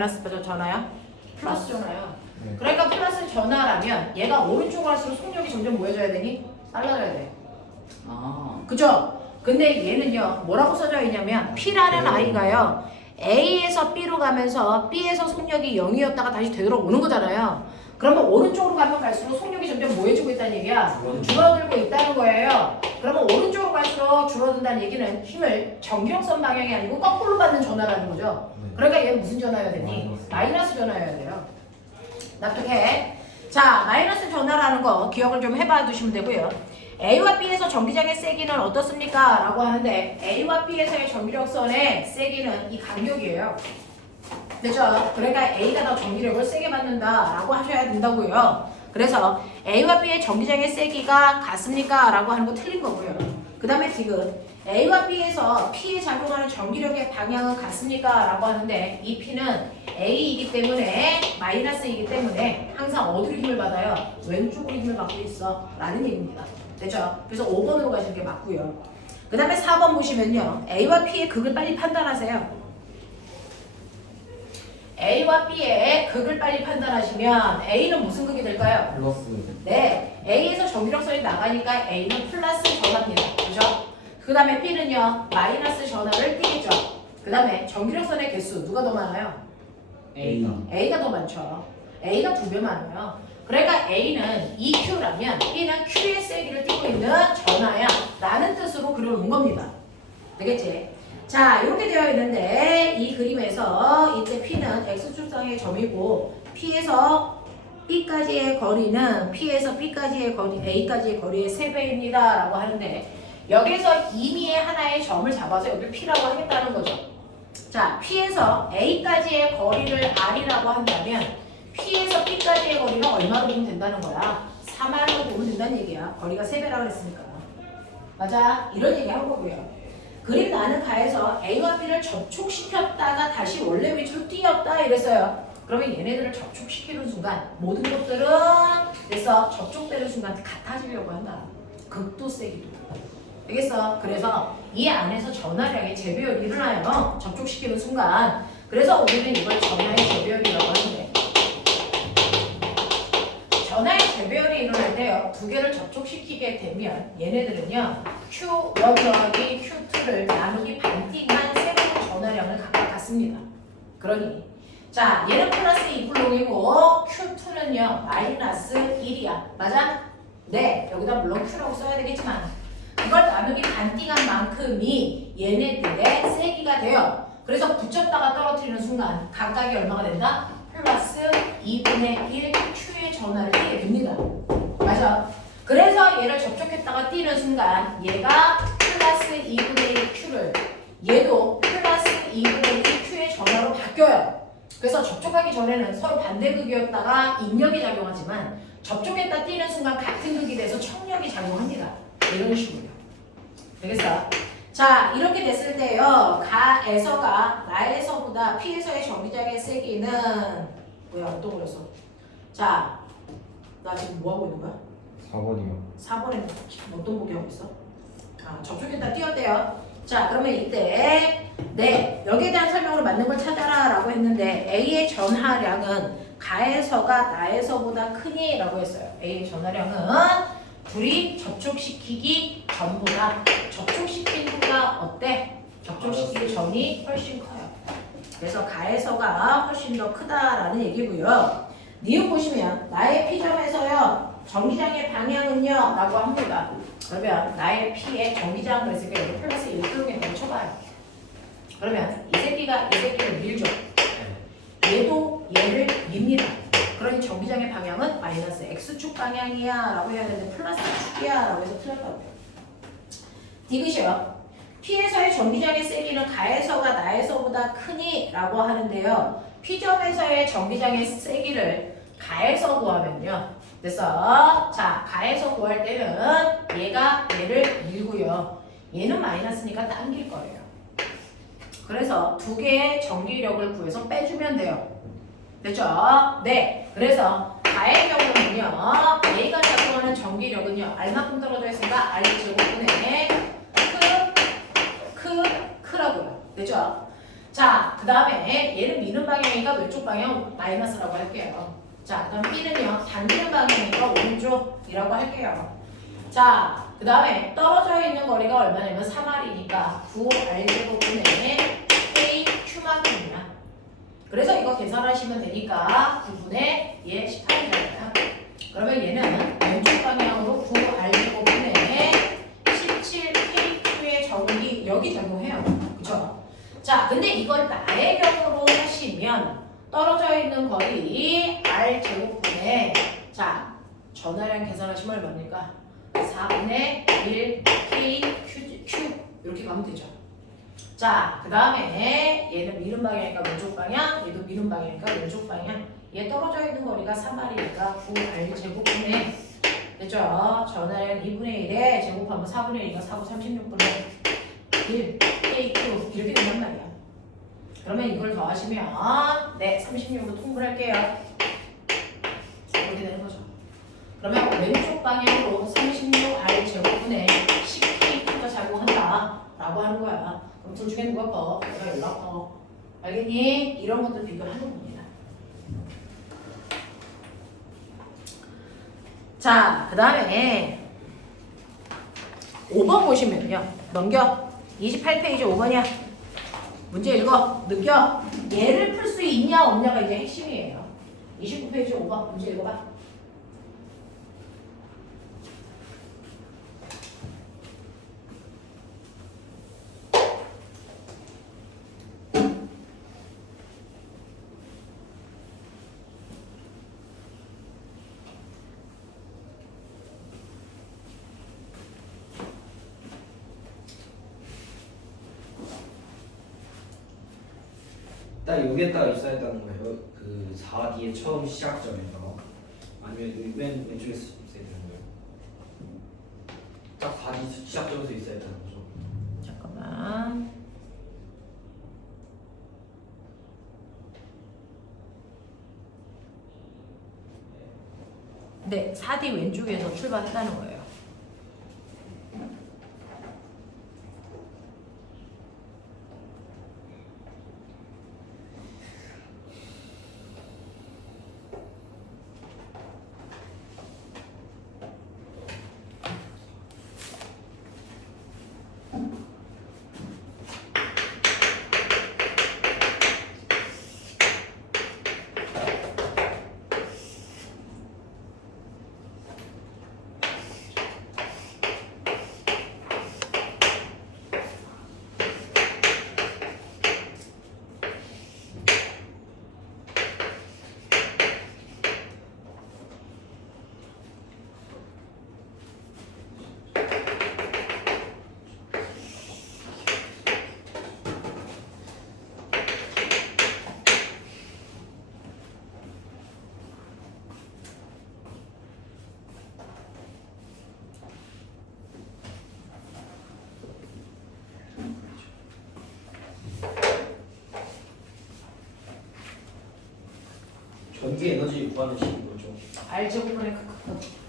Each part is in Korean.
마이너스 전화야? 플러스 전화야. 네. 그러니까 플러스 전화라면 얘가 오른쪽으로 할수록 속력이 점점 뭐해져야 되니? 빨라져야 돼. 그죠? 근데 얘는요 뭐라고 써져 있냐면 P라는 아이가요 A에서 B로 가면서 B에서 속력이 0이었다가 다시 되돌아오는 거잖아요. 그러면 오른쪽으로 가면 갈수록 속력이 점점 뭐해지고 있다는 얘기야? 줄어들고 있다는 거예요. 그러면 오른쪽으로 갈수록 줄어든다는 얘기는 힘을 정기력선 방향이 아니고 거꾸로 받는 전화라는 거죠. 그러니까 얘는 무슨 전화여야 되니? 마이너스 전화여야 돼요. 납득해? 자, 마이너스 전화라는 거 기억을 좀 해봐 두시면 되고요. A와 B에서 전기장의 세기는 어떻습니까? 라고 하는데 A와 B에서의 전기력선의 세기는 이 간격이에요. 그렇죠? 그러니까 A가 더 전기력을 세게 받는다 라고 하셔야 된다고요. 그래서 A와 B의 전기장의 세기가 같습니까? 라고 하는 거 틀린 거고요. 그 다음에 지금 A와 B에서 P에 작용하는 전기력의 방향은 같습니까? 라고 하는데 이 P는 A이기 때문에 마이너스이기 때문에 항상 어디로 힘을 받아요? 왼쪽으로 힘을 받고 있어 라는 얘기입니다. 됐죠? 그래서 5번으로 가시는 게 맞고요. 그 다음에 4번 보시면요 A와 P의 극을 빨리 판단하세요. A와 B의 극을 빨리 판단하시면 A는 무슨 극이 될까요? 플러스. 네, A에서 전기력선이 나가니까 A는 플러스 전화입니다. 그죠? 그 다음에 B는요 마이너스 전화를 띠겠죠. 그 다음에 전기력선의 개수 누가 더 많아요? A가 더 많죠. A가 2배 많아요. 그러니까 A는 EQ라면 B는 Q의 세기를 띠고 있는 전화야 라는 뜻으로 그려놓은 겁니다. 되겠지? 자, 이렇게 되어 있는데 이 그림에서 이때 P는 X축상의 점이고 P에서 B까지의 거리는 P에서 B까지의 거리, A까지의 거리의 3배입니다 라고 하는데 여기서 임의의 하나의 점을 잡아서 여기 P라고 하겠다는 거죠. 자, P에서 A까지의 거리를 R이라고 한다면 P에서 B까지의 거리는 얼마로 보면 된다는 거야? 3R로 보면 된다는 얘기야. 거리가 3배라고 했으니까. 맞아? 이런 얘기 한 거고요. 그림 나는 가에서 A와 B를 접촉시켰다가 다시 원래 위치로 띄었다 이랬어요. 그러면 얘네들을 접촉시키는 순간 모든 것들은 그래서 접촉되는 순간 같아지려고 한다. 극도 세기도. 알겠어? 그래서 이 안에서 전하량의 재배열이 일어나요. 접촉시키는 순간. 그래서 우리는 이걸 전하의 재배열이라고 하는데 전하의 재배열이 일어날 때요. 두 개를 접촉시키게 되면 얘네들은요. Q1 더하기 Q2를 나누기 반띵한 세로의 전하량을 각각 갖습니다. 그러니 자 얘는 플러스 2쿨롱이고 Q2는요 마이너스 1이야. 맞아? 네. 여기다 물론 Q라고 써야 되겠지만 이걸 나누기 반띵한 만큼이 얘네들의 세기가 돼요. 그래서 붙였다가 떨어뜨리는 순간 각각이 얼마가 된다? 플러스 2분의 1 Q의 전하를 띠게 됩니다. 맞아? 그래서 얘를 접촉했다가 띄는 순간 얘가 플러스 2분의 1 Q를 얘도 플러스 2분의 1 Q의 전하로 바뀌어요. 그래서 접촉하기 전에는 서로 반대극이었다가 인력이 작용하지만 접촉했다 띄는 순간 같은 극이 돼서 청력이 작용합니다. 이런 식으로요. 되겠어? 자, 이렇게 됐을 때요. 가에서가 나에서보다 P에서의 전기장의 세기는 뭐야? 또 그랬어. 자, 나 지금 뭐 하고 있는 거야? 4번이요. 4번에 어떤 보기 하고 있어? 아, 접촉했다 띄었대요. 자, 그러면 이때 네, 여기에 대한 설명으로 맞는 걸 찾아라 라고 했는데 A의 전하량은 가에서가 나에서보다 크니? 라고 했어요. A의 전하량은 둘이 접촉시키기 전보다 접촉시킨 후가 어때? 접촉시키기 전이 훨씬 커요. 그래서 가에서가 훨씬 더 크다라는 얘기고요. 니은 보시면 나의 P점에서요. 전기장의 방향은요? 라고 합니다. 그러면 나의 P의 전기장 그랬으니까 여기 플러스 1쿨롱에 쳐봐요. 그러면 이 새끼가 이 새끼를 밀죠. 얘도 얘를 밉니다. 그러니 전기장의 방향은 마이너스 X축 방향이야 라고 해야 되는데 플러스 축이야 라고 해서 틀렸다고요. 디귿이요. P에서의 전기장의 세기는 가에서가 나에서보다 크니? 라고 하는데요. P점에서의 전기장의 세기를 가에서 구하면요. 그래서 자 가에서 구할 때는 얘가 얘를 밀고요. 얘는 마이너스니까 당길 거예요. 그래서 두 개의 전기력을 구해서 빼주면 돼요. 됐죠? 네. 그래서 가의 경우는요. A가 작용하는 전기력은요. R만큼 떨어져 있으니까 R 제곱분의 크라고요. 됐죠? 자, 그 다음에 얘는 미는 방향이니까 왼쪽 방향 마이너스라고 할게요. 자, 그 다음 B는요, 당기는 방향이니까 오른쪽이라고 할게요. 자, 그 다음에 떨어져 있는 거리가 얼마냐면 3R이니까 9R제곱분의 KQ만큼이야. 그래서 이거 계산하시면 되니까 9분의 얘 18이잖아요. 그러면 얘는 왼쪽 방향으로 9R제곱분의 17KQ의 적응이 여기 적용해요. 그쵸? 자, 근데 이걸 나의 경우로 하시면 떨어져 있는 거리 R제곱분의 자, 전화량 계산하시면 얼마입니까? 4분의 1 KQ 이렇게 가면 되죠. 자, 그 다음에 얘는 미는 방향이니까 왼쪽 방향, 얘도 미는 방향이니까 왼쪽 방향. 얘 떨어져 있는 거리가 3R이니까 9R 제곱분의 됐죠? 전화량 2분의 1에 제곱하면 4분의 1이니까 4분 36분의 1 KQ 이렇게 된단 말이야. 그러면 이걸 더하시면 네, 36으로 통분할게요. 이렇게 되는 거죠. 그러면 왼쪽 방향으로 36R 제곱분의 10KQ가 작용한다 라고 하는 거야. 그럼 둘 중에 누가 커? 내가 연락 커. 알겠니? 이런 것도 비교하는 겁니다. 자, 그 다음에 5번 보시면요. 넘겨. 28페이지 5번이야. 문제 읽어. 느껴. 얘를 풀 수 있냐 없냐가 이제 핵심이에요. 29페이지 5번 문제 읽어봐. 딱 여기에다가 있어야 했다는 거예요. 그 4D의 처음 시작점에서 아니면 맨 왼쪽에 있어야 되는 거예요. 딱 4D 시작점에서 있어야 했다는 거죠. 잠깐만. 네, 4D 왼쪽에서 출발했다는 거예요. 전기 에너지 구하는 식인 거죠. R제곱분의 크크크.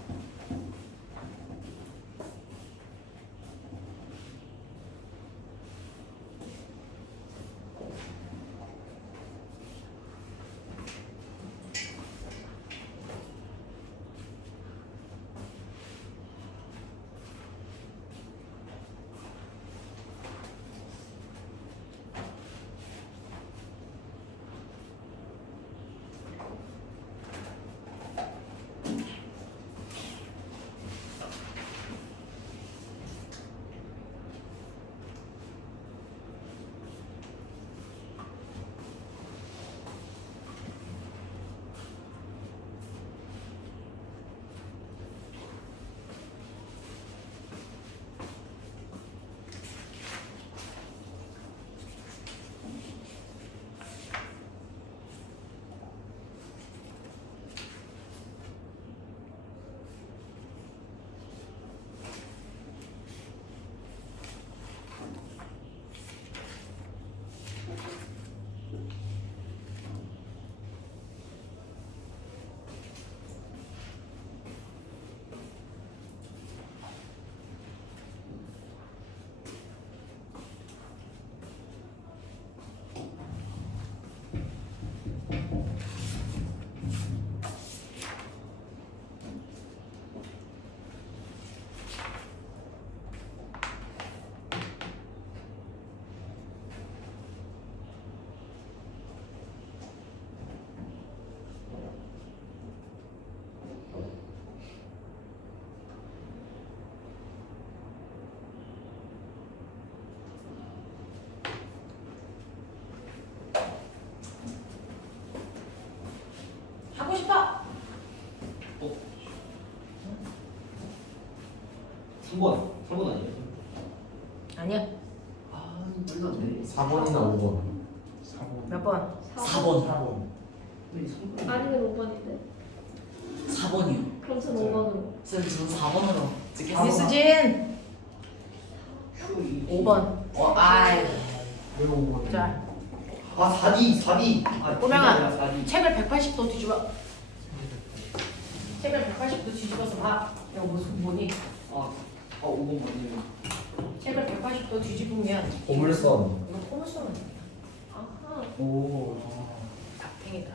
3번 아니에요? 아니야. 아 빨랐네. 4번이나 5번. 4번. 몇 번? 4번. 4번. 왜 3번? 아니면 5번인데. 4번이요. 그럼 전 5번으로. 쌤, 저는 4번으로 찍겠습니다. 미스진 Q 5번. 아이. 왜 5번? 자, 아 4D. 아 꼬맹아. 4D. 책을 180도 뒤집어. 책을 180도 뒤집어서 봐. 이거 무슨 뭐니? 아 5번 맞네요. 책을 180도 뒤집으면 보물선. 이거 포물선은 아하. 오. 답행이다.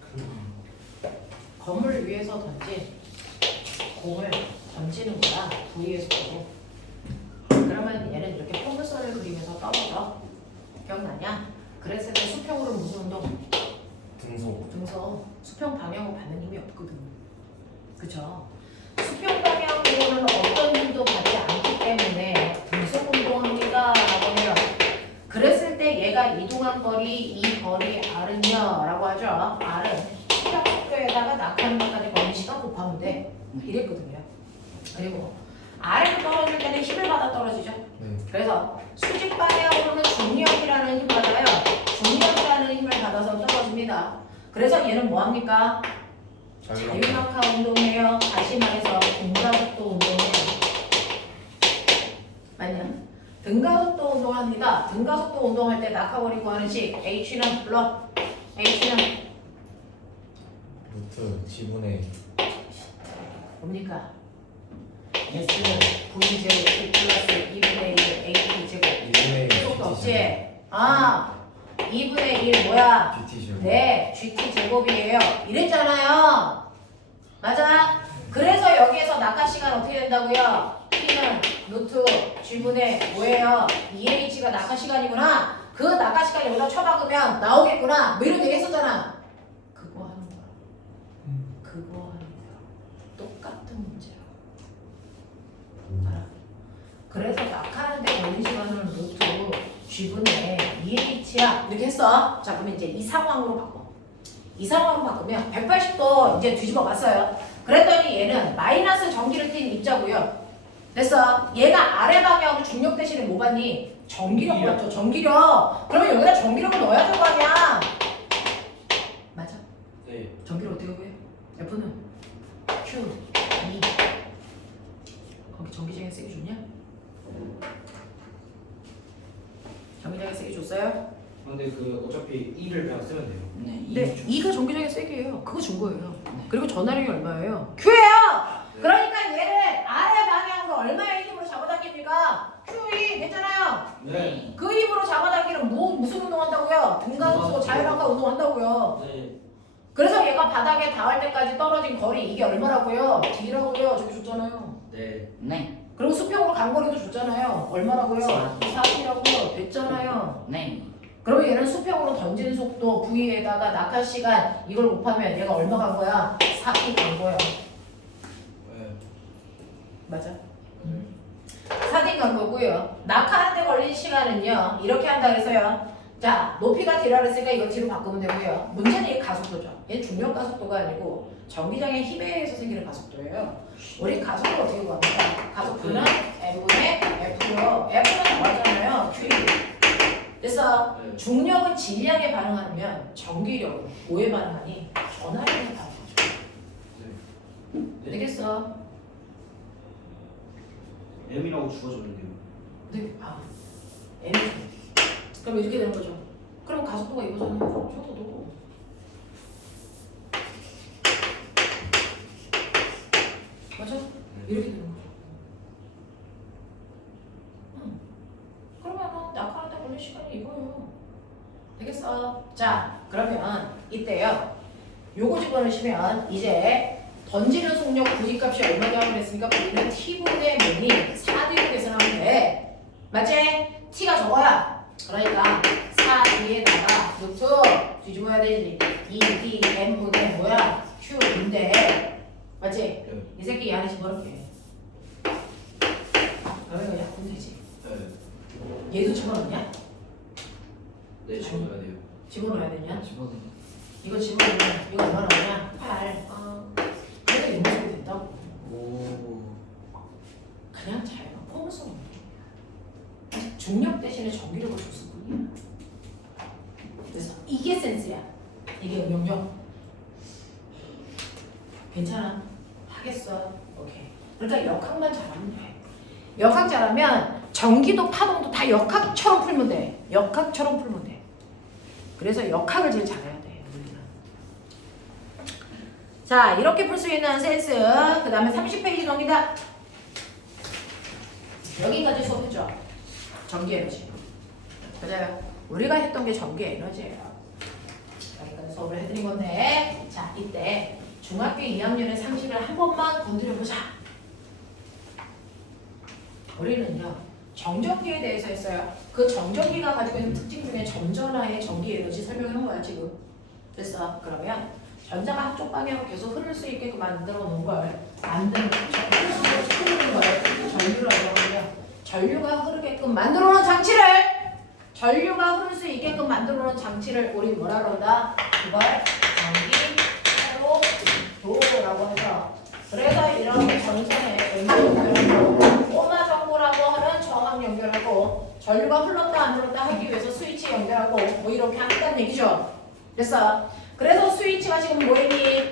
그. 건물 위에서 던진 공을 던지는 거야. V에서 보고. 그러면 얘는 이렇게 포물선을 그리면서 떨어져. 기억나냐? 그랬을 때 수평으로 무슨 운동? 등소. 등서 수평 방향으로 받는 힘이 없거든. 그죠? 수평 방향으로는 어떤 힘도 받지 않기 때문에 등속 운동합니다. 라고 해요. 그랬을 때 얘가 이동한 거리, 이 거리 R은요. 라고 하죠. R은 수평 속도에다가 낙하는 것까지 걸린 시간 곱하면 돼. 이랬거든요. 그리고 R이 떨어질 때는 힘을 받아 떨어지죠. 네. 그래서 수직 방향으로는 중력이라는 힘을 받아요. 중력이라는 힘을 받아서 떨어집니다. 그래서 얘는 뭐합니까? 자유낙하 운동해요. 다시 말해서 등가속도 운동해요. 맞냐? 등가속도 운동합니다. 등가속도 운동할 때 낙하거리 구하는 식 H는 불러. H는 루트 지분의 뭡니까? 예스. V제곱 플러스 2분의 1 AT 제곱. 2분의 속도 없지? 아, 2분의 1 뭐야? GT 제곱. 네, GT 제곱이에요. 이랬잖아요. 맞아? 그래서 여기에서 낙하 시간 어떻게 된다고요? T는 루트 G분의 뭐예요? 2H가 낙하 시간이구나. 그 낙하 시간 여기다 쳐박으면 나오겠구나. 뭐 이런 얘기 했었잖아. 그거 하는 거야. 그거 하는 거야. 똑같은 문제야. 알아? 그래서 낙하하는데 걸린 시간은 루트 G분의 2H야. 이렇게 했어. 자, 그러면 이제 이 상황으로 바꿔. 이 상황으로 바꾸면 180도 이제 뒤집어 봤어요. 그랬더니 얘는 마이너스 전기를 띤 입자고요. 됐어. 얘가 아래 방향으로 중력 대신에 뭐 받니? 전기력 전기력. 받죠. 전기력. 그러면 여기다 전기력을 넣어야 될 거 아니야. 맞아. 네. 전기력 어떻게 구해? F는 Q, E. 거기 전기장에 세게 줬냐? 전기장에 세게 줬어요? 근데 그 어차피 2를 그냥 쓰면 돼요. 네. 네, 2가 전기장에 세게 해요. 그거 준 거예요. 그리고 전화력이 얼마예요? Q예요! 그러니까 얘를 아래 방향으로 얼마의 힘으로 잡아당깁니까? QE 됐잖아요. 네. 그 힘으로 잡아당기는 무슨 운동한다고요? 등가속도 자유낙하 운동한다고요. 네. 그래서 얘가 바닥에 닿을 때까지 떨어진 거리 이게 얼마라고요? D라고요. 저기 줬잖아요. 네. 네. 그리고 수평으로 간 거리도 줬잖아요. 얼마라고요? 4. 4D라고요. 됐잖아요. 네. 그러면 얘는 수평으로 던진 속도 V에다가 낙하 시간 이걸 곱하면 얘가 얼마 간 거야? 4D 간 거야. 네. 맞아? 4D 간 거고요. 낙하하는데 걸린 시간은요. 이렇게 한다 그래서요. 자, 높이가 D라 그랬으니까 이거 D로 바꾸면 되고요. 문제는 이 가속도죠. 얘는 중력 가속도가 아니고 전기장의 힘에 의해서 생기는 가속도예요. 우리 가속도 어떻게 구합니까? 가속도는 M분의 F요. F는 나왔잖아요. Q. 그래서 네. 중력은 질량에 반응하면 전기력은 뭐에 반응하니? 전하력에 반응하죠. 네. 되겠어? M이라고 주어졌는데요. 네. 아, M이 그럼 이렇게 되는 거죠. 그럼 가속도가 이거잖아요. 저것도 맞아? 이렇게 되는 거죠. 그러면은 낙하하는데 걸린 시간이 이거예요. 되겠어? 자, 그러면 이때요. 요거 집어넣으시면 이제 던지는 속력 V값이 얼마냐고 그랬으니까 우리는 T분의 뭐니 4D로 계산하면 돼. 맞지? T가 저거야. 그러니까 4D에다가 루트 뒤집어야 되지. 2D M분의 뭐야? Q인데 맞지? 네. 이 새끼 이 안에 집어넣게. 그러면 약분 되지. 네. 얘도 집어넣냐? 네, 집어넣어야 돼요. 집어넣어야 되냐? 집어넣어요. 이거 집어넣으면 이거 얼마나 오냐? 8. 아. 그래도 이만큼 된다고. 오. 그냥 자연 포물선 운동. 중력 대신에 전기력을 줬을 뿐이야. 그래서 이게 센스야. 이게 응용력. 괜찮아. 하겠어. 오케이. 그러니까 역학만 잘하면 돼. 역학 잘하면 전기도 파동도 다 역학처럼 풀면 돼. 역학처럼 풀면 돼. 그래서 역학을 제일 잘해야 돼. 우리는. 자, 이렇게 풀 수 있는 센스. 그 다음에 30페이지 넘긴다. 여기까지 수업했죠. 전기 에너지. 맞아요. 우리가 했던 게 전기 에너지예요. 여기까지 수업을 해드린 건데, 자, 이때 중학교 2학년의 상식을 한 번만 건드려보자. 우리는요, 정전기에 대해서 했어요. 그 정전기가 가지고 있는 특징 중에 전전하의 전기 에너지 설명한 거야, 지금. 됐어. 그러면 전자가 한쪽 방향으로 계속 흐를 수 있게끔 만들어 놓은 걸, 흐르는 걸 전류라고 하고요. 전류가 흐르게끔 만들어 놓은 장치를, 전류가 흐를 수 있게끔 만들어 놓은 장치를 우리 뭐라 그런다? 그걸 전기 회로도라고 하죠. 그래서 이렇게 전선에 연결하고 꼬마 전구라고 하는 저항 연결하고 전류가 흘렀다 안 흘렀다 하기 위해서 스위치 연결하고 뭐 이렇게 한다는 얘기죠. 됐어. 그래서 스위치가 지금 뭐니?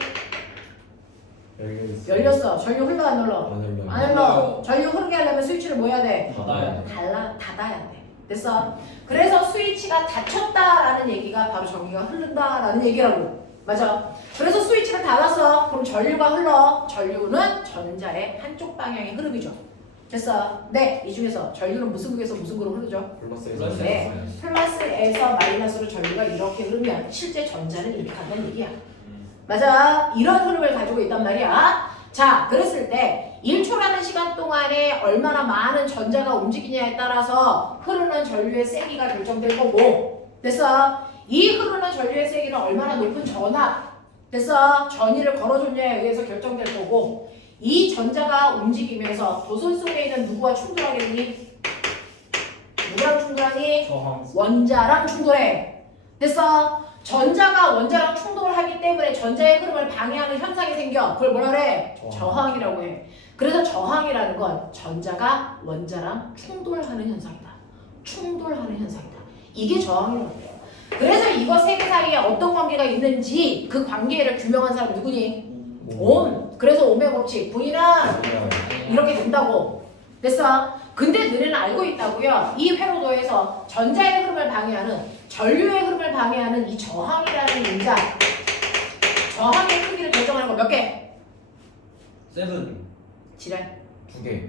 열렸어. 전류 흘러 안 흘러? 안 흘러. 전류 흐르게 하려면 스위치를 뭐 해야 돼? 닫아야 돼. 됐어. 그래서 스위치가 닫혔다라는 얘기가 바로 전기가 흐른다라는 얘기라고. 맞아. 그래서 스위치를 닫았어. 그럼 전류가 흘러. 전류는 전자의 한쪽 방향의 흐름이죠. 됐어. 네. 이 중에서 전류는 무슨 극에서 무슨 극으로 흐르죠? 플러스에서 네. 플러스에서 마이너스로 전류가 이렇게 흐르면 실제 전자는 이렇게 간다는 얘기야. 맞아. 이런 흐름을 가지고 있단 말이야. 자, 그랬을 때 1초라는 시간 동안에 얼마나 많은 전자가 움직이냐에 따라서 흐르는 전류의 세기가 결정될 거고. 됐어. 이 흐르는 전류의 세기는 얼마나 높은 전압, 됐어? 전위를 걸어줬냐에 의해서 결정될 거고, 이 전자가 움직이면서 도선 속에 있는 누구와 충돌하겠니? 누구랑 충돌하니? 원자랑 충돌해. 됐어? 전자가 원자랑 충돌하기 때문에 전자의 흐름을 방해하는 현상이 생겨. 그걸 뭐라 그래? 저항이라고 해. 그래서 저항이라는 건 전자가 원자랑 충돌하는 현상이다. 충돌하는 현상이다. 이게 저항이라고 해요. 그래서 이거 세 개 사이에 어떤 관계가 있는지 그 관계를 규명한 사람이 누구니? 옴. 그래서 옴의 법칙. V는 이렇게 된다고. 됐어? 근데 너네는 알고 있다고요. 이 회로도에서 전자의 흐름을 방해하는, 전류의 흐름을 방해하는 이 저항이라는 인자, 저항의 크기를 결정하는 거 몇 개? 7. 지랄. 2개.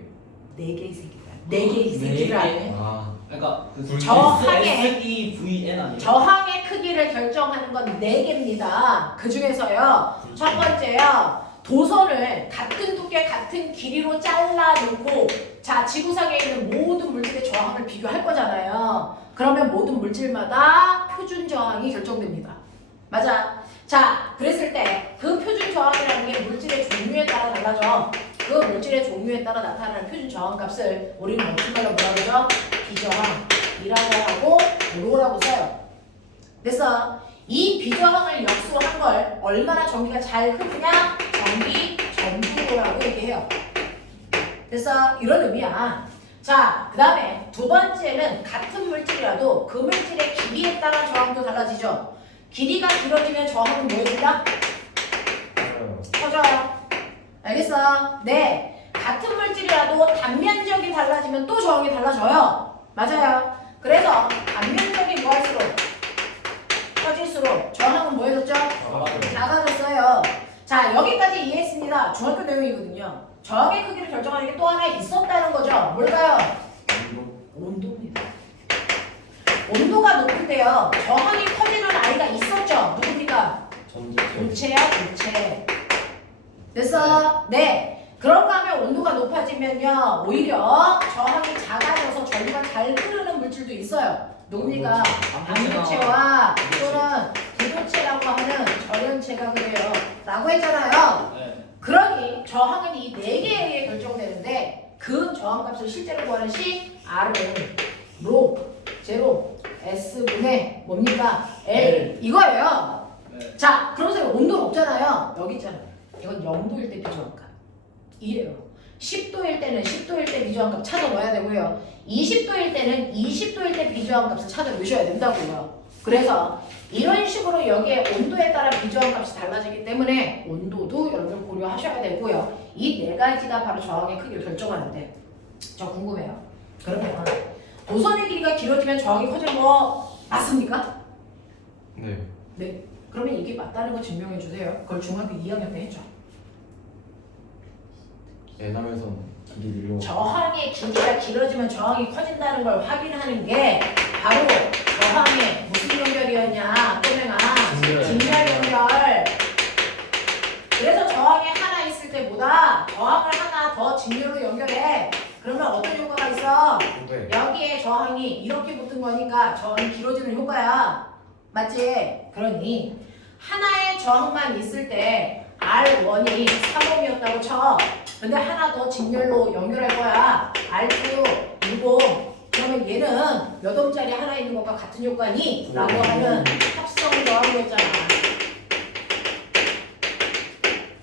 4개 이 새끼들아. 4개 이 새끼들아. 아, 그러니까 그 저항의 SEVN 아니에요? 저항의 크기를 결정하는 건 4개입니다. 그 중에서요. 첫 번째요. 도선을 같은 두께, 같은 길이로 잘라놓고 자, 지구상에 있는 모든 물질의 저항을 비교할 거잖아요. 그러면 모든 물질마다 표준 저항이 결정됩니다. 맞아. 자, 그랬을 때 그 표준 저항이라는 게 물질의 종류에 따라 달라져. 그 물질의 종류에 따라 나타나는 표준 저항 값을 우리는 어떻게 뭐라 그러죠? 비저항이라고 하고 로라고 써요. 그래서 이 비저항을 역수한 걸 얼마나 전기가 잘 흐르냐? 전기 전도라고 얘기해요. 그래서 이런 의미야. 자, 그 다음에 두 번째는 같은 물질이라도 그 물질의 길이에 따라 저항도 달라지죠. 길이가 길어지면 저항은 뭐해진다? 커져요. 알겠어? 네. 같은 물질이라도 단면적이 달라지면 또 저항이 달라져요. 맞아요. 그래서 단면적이 뭐할수록 커질수록 저항은 뭐해졌죠? 작아졌어요. 자, 여기까지 이해했습니다. 중학교 내용이거든요. 저항의 크기를 결정하는 게 또 하나 있었다는 거죠. 뭘까요? 온도입니다. 온도가 높을 때요. 저항이 커지는 아이가 있었죠. 누굽니까? 물체야, 물체. 됐어? 네. 그런가 하면 온도가 높아지면요. 오히려 저항이 작아져서 전류가 잘 흐르는 물질도 있어요. 누굽니까? 반도체와 또는 부도체라고 하는 절연체가 그래요. 라고 했잖아요. 그러니 저항은 이 4개에 의해 결정되는데 그 저항값을 실제로 구하는 식 R은 로, 제로, S분의 뭡니까? L 이거예요. 자, 그러면서 온도 높잖아요. 여기 있잖아요. 이건 0도일 때 비저항값. 이래요. 10도일 때는 10도일 때 비조한 값 찾아 넣어야 되고요. 20도일 때는 20도일 때 비조한 값을 찾아 넣으셔야 된다고요. 그래서 이런 식으로 여기에 온도에 따라 비조한 값이 달라지기 때문에 온도도 여러분 고려하셔야 되고요. 이 네 가지가 바로 저항의 크기를 결정하는데 저 궁금해요. 그러면 도선의 길이가 길어지면 저항이 커지는 거 맞습니까? 네. 네. 그러면 이게 맞다는 거 증명해 주세요. 그걸 중학교 2학년 때 했죠. 애나면서 길이 늘려. 저항의 길이가 길어지면 저항이 커진다는 걸 확인하는 게 바로 저항의 무슨 연결이었냐? 꼬맹아. 직렬. 직렬 연결. 그래서 저항이 하나 있을 때보다 저항을 하나 더 직렬로 연결해. 그러면 어떤 효과가 있어? 네. 여기에 저항이 이렇게 붙은 거니까 저항이 길어지는 효과야. 맞지? 그러니 하나의 저항만 있을 때 R1이 3옴이었다고 쳐. 근데 하나 더 직렬로 연결할 거야. R2, 6옴. 그러면 얘는 몇 옴짜리 하나 있는 것과 같은 효과니? 라고 하는 합성 저항이었잖아.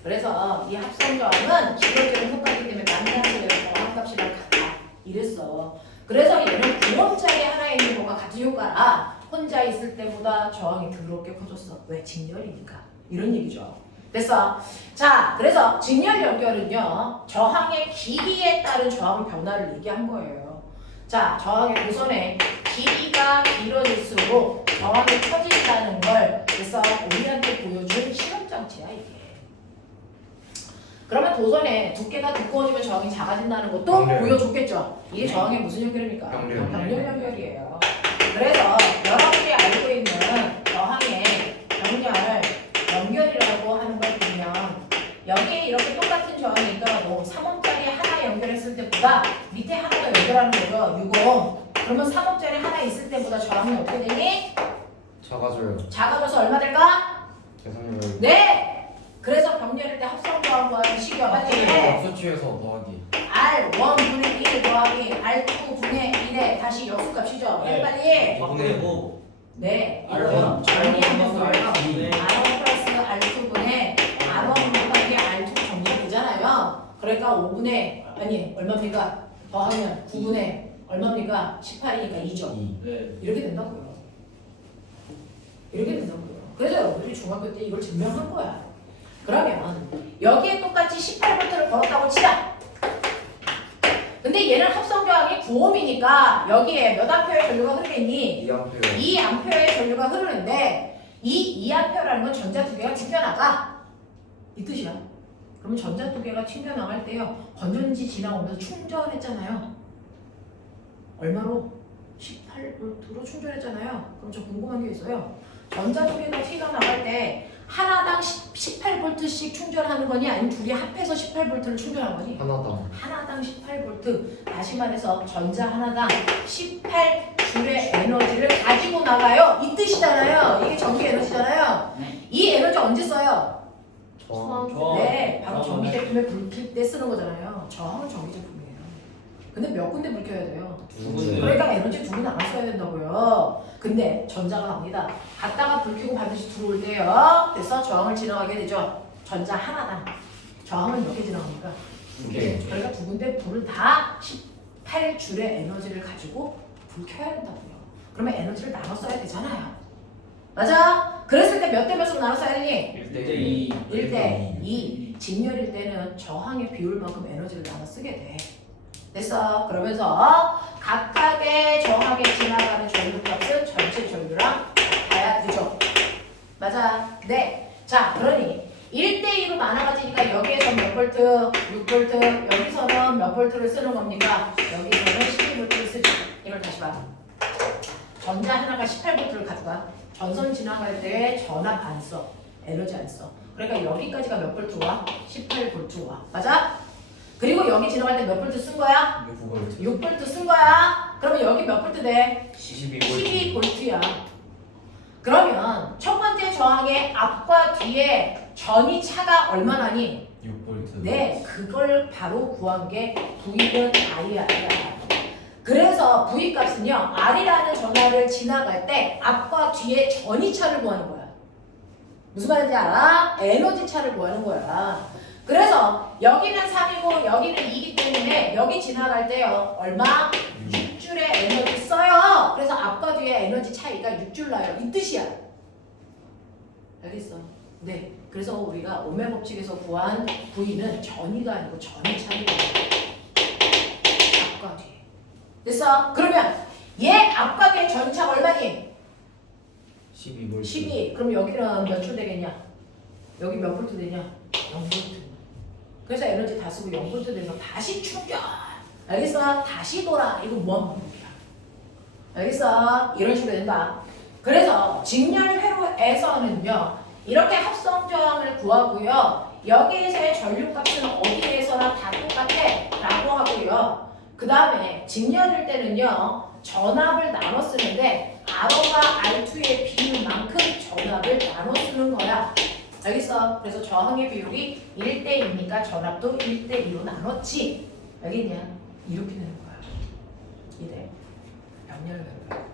그래서 이 합성 저항은 길어지는 효과이기 때문에 만나는 저항값이랑 같아. 이랬어. 그래서 얘는 9옴짜리 하나 있는 것과 같은 효과라 혼자 있을 때보다 저항이 더럽게 커졌어. 왜? 직렬이니까. 이런 얘기죠. 됐어. 자, 그래서 직렬 연결은요, 저항의 길이에 따른 저항 변화를 얘기한 거예요. 자, 저항의 도선의 길이가 길어질수록 저항이 커진다는 걸 그래서 우리한테 보여준 실험장치야, 이게. 그러면 도선의 두께가 두꺼워지면 저항이 작아진다는 것도 병렬. 보여줬겠죠. 이게 저항의 무슨 연결입니까? 병렬. 병렬 연결이에요. 그래서 여러분이 알고 있는 저항의 병렬 연결이라고 하는 걸 보면 여기에 이렇게 똑같은 저항이 있더라도 3옴짜리 하나 연결했을 때보다 밑에 하나 더 연결하는 거죠. 6옴. 그러면 3옴짜리 하나 있을 때보다 저항이 어떻게 되니? 작아져요. 작아져서 얼마 될까? 계산력을. 네! 그래서 병렬일 때 합성 저항 구하기 쉬워. 빨리 해. 약수치에서 더하기. R1 분의 1 더하기 R2 분의 1에 다시 역수값이죠. 빨리. 2분의 5. 네. R1 이거 정리하면 뭐예요? R1 R1 플러스 R2분의 R1 곱하기 R2 정리되잖아요. 그러니까 5분의 아니 얼마입니까? 더하면 9분의 얼마입니까? 18이니까 2죠. 2. 네. 이렇게 된다고요. 이렇게 된다고요. 그래서 여러분들이 중학교 때 이걸 증명한 거야. 그러면 여기에 똑같이 18V를 걸었다고 치자. 근데 얘는 합성 저항이 9옴이니까 여기에 몇 암페어의 전류가 흐르겠니? 2A. 2암페어의 전류가 흐르는데 이 2암페어라는 건 전자 두 개가 튕겨나가. 이 뜻이야. 그러면 전자 두 개가 튕겨나갈 때요. 건전지 지나오면서 충전했잖아요. 얼마로? 18V로 충전했잖아요. 그럼 저 궁금한 게 있어요. 전자 두 개가 튀어나갈 때 하나당 18V씩 충전하는 거니 아니면 둘이 합해서 18V를 충전하는 거니? 하나당. 하나당 18V. 다시 말해서 전자 하나당 18J의 에너지를 가지고 나가요. 이 뜻이잖아요. 이게 전기 에너지잖아요. 이 에너지 언제 써요? 저항. 네, 바로 전기 제품에 불 켤 때 쓰는 거잖아요. 저항은 전기 제품이에요. 근데 몇 군데 불 켜야 돼요? 두 군데. 그러니까 에너지 두 개 나눠 써야 된다고요. 근데 전자가 갑니다. 갔다가 불 켜고 반드시 들어올 때요. 그래서 저항을 지나가게 되죠. 전자 하나당. 저항은 몇 개 지나갑니까? 두 개. 그러니까 두 군데 불을 다 18줄의 에너지를 가지고 불 켜야 된다고요. 그러면 에너지를 나눠 써야 되잖아요. 맞아? 그랬을 때 몇 대 몇으로 나눠 써야 되니? 1대2. 1대 2. 직렬일 때는 저항의 비율만큼 에너지를 나눠 쓰게 돼. 됐어? 그러면서 각각의 저항에 지나가는 전류값은 전체 전류랑 같아야 되죠. 맞아? 네. 자, 그러니 1대2로 나눠가지니까 여기에서 몇 볼트? 6볼트. 여기서는 몇 볼트를 쓰는 겁니까? 여기서는 12볼트를 쓰죠. 이걸 다시 봐. 전자 하나가 18볼트를 가져가. 전선 지나갈 때 전압 안 써. 에너지 안 써. 그러니까 여기까지가 몇 볼트 와? 18볼트 와. 맞아? 그리고 여기 지나갈 때 몇 볼트 쓴 거야? 6V. 6볼트 쓴 거야. 그러면 여기 몇 볼트 돼? 12V. 12볼트야. 그러면 첫 번째 저항의 앞과 뒤에 전이 차가 얼마나니? 6V. 네, 그걸 바로 구한 게 V는 I야. 그래서 V 값은요, R이라는 전화를 지나갈 때 앞과 뒤에 전이 차를 구하는 거야. 무슨 말인지 알아? 에너지 차를 구하는 거야. 그래서 여기는 3이고 여기는 2이기 때문에 여기 지나갈 때요. 얼마? 6줄의 에너지 써요. 그래서 앞과 뒤에 에너지 차이가 6줄 나요. 이 뜻이야. 알겠어? 네. 그래서 우리가 오메 법칙에서 구한 V는 전이가 아니고 전의 차이예요. 앞과 뒤에. 됐어? 그러면 얘 앞과 뒤에 전차가 얼마니? 12V 12. 그럼 여기는 몇 줄 되겠냐? 여기 몇 볼트 되냐? 0볼트. 그래서 에너지 다 쓰고 0볼트 돼서 다시 충격. 알겠어? 다시 돌아. 이거 뭐한 방법이야? 알겠어? 이런 식으로 된다. 그래서 직렬 회로에서는요. 이렇게 합성 저항을 구하고요. 여기에서의 전류값은 어디에서나 다 똑같아 라고 하고요. 그 다음에 직렬일 때는요. 전압을 나눠 쓰는데 R과 R2의 비율만큼 전압을 나눠 쓰는 거야. 알겠어? 그래서 저항의 비율이 1대2니까 전압도 1대2로 나눴지. 알겠냐? 이렇게 되는 거야. 이래. 병렬회로야.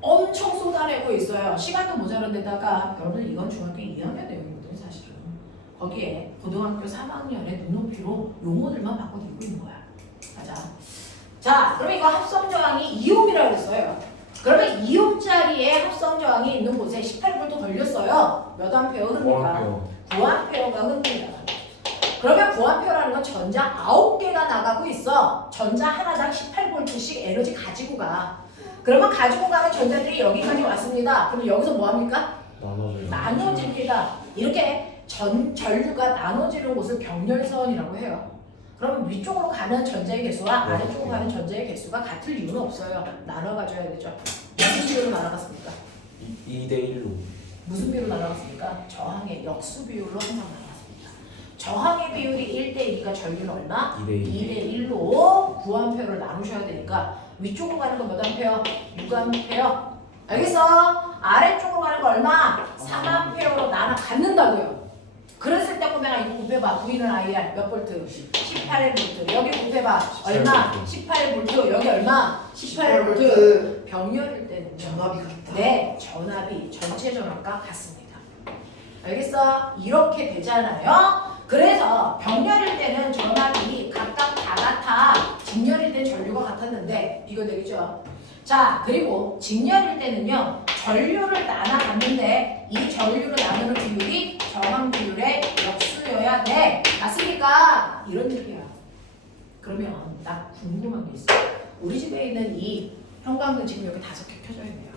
엄청 쏟아내고 있어요. 시간도 모자란 데다가 여러분 이건 중학교 2학년 내용이거든요. 사실은. 거기에 고등학교 3학년의 눈높이로 용어들만 바꿔들고 있는 거야. 맞아. 자, 그럼 이거 합성 저항이 2옴이라고 했어요. 그러면 2옴짜리의 합성 저항이 있는 곳에 18V도 걸렸어요. 몇 암페어 흐릅니까? 9암페어가 흐릅니다. 그러면 9암페어라는 건 전자 9개가 나가고 있어. 전자 하나당 18V씩 에너지 가지고 가. 그러면 가지고 가는 전자들이 여기까지 왔습니다. 그럼 여기서 뭐 합니까? 나눠집니다. 이렇게 전류가 나눠지는 곳을 병렬선이라고 해요. 그럼 위쪽으로 가는 전자의 개수와 아래쪽으로 가는 전자의 개수가 같을 이유는 없어요. 나눠가줘야 되죠. 무슨 비율로 날아갔습니까? 2대1로 무슨 비율로 날아갔습니까? 저항의 역수 비율로 항상 날아갔습니다. 저항의 비율이 1대2니까 전류는 얼마? 2대1로 9암페어를 나누셔야 되니까 위쪽으로 가는 거 몇 암페어? 6암페어. 알겠어? 아래쪽으로 가는 거 얼마? 3암페어로 나눠갖는다고요. 그랬을 때 보면 이거 곱해봐. V는 IR 몇 볼트? 18볼트. 여기 곱해봐. 얼마? 18볼트. 여기 얼마? 18볼트. 병렬일 때는 전압이 같다. 네, 전압이 전체 전압과 같습니다. 알겠어? 이렇게 되잖아요. 그래서 병렬일 때는 전압이 각각 다 같아. 직렬일 땐 전류가 같았는데 비교되겠죠? 자, 그리고 직렬일 때는요. 전류를 나눠갔는데 이 전류를 나누는 비율이 저항 비율의 역수여야 돼. 맞습니까? 이런 얘기야. 그러면 나 궁금한 게 있어. 우리 집에 있는 이 형광등 지금 여기 5개 켜져 있네요.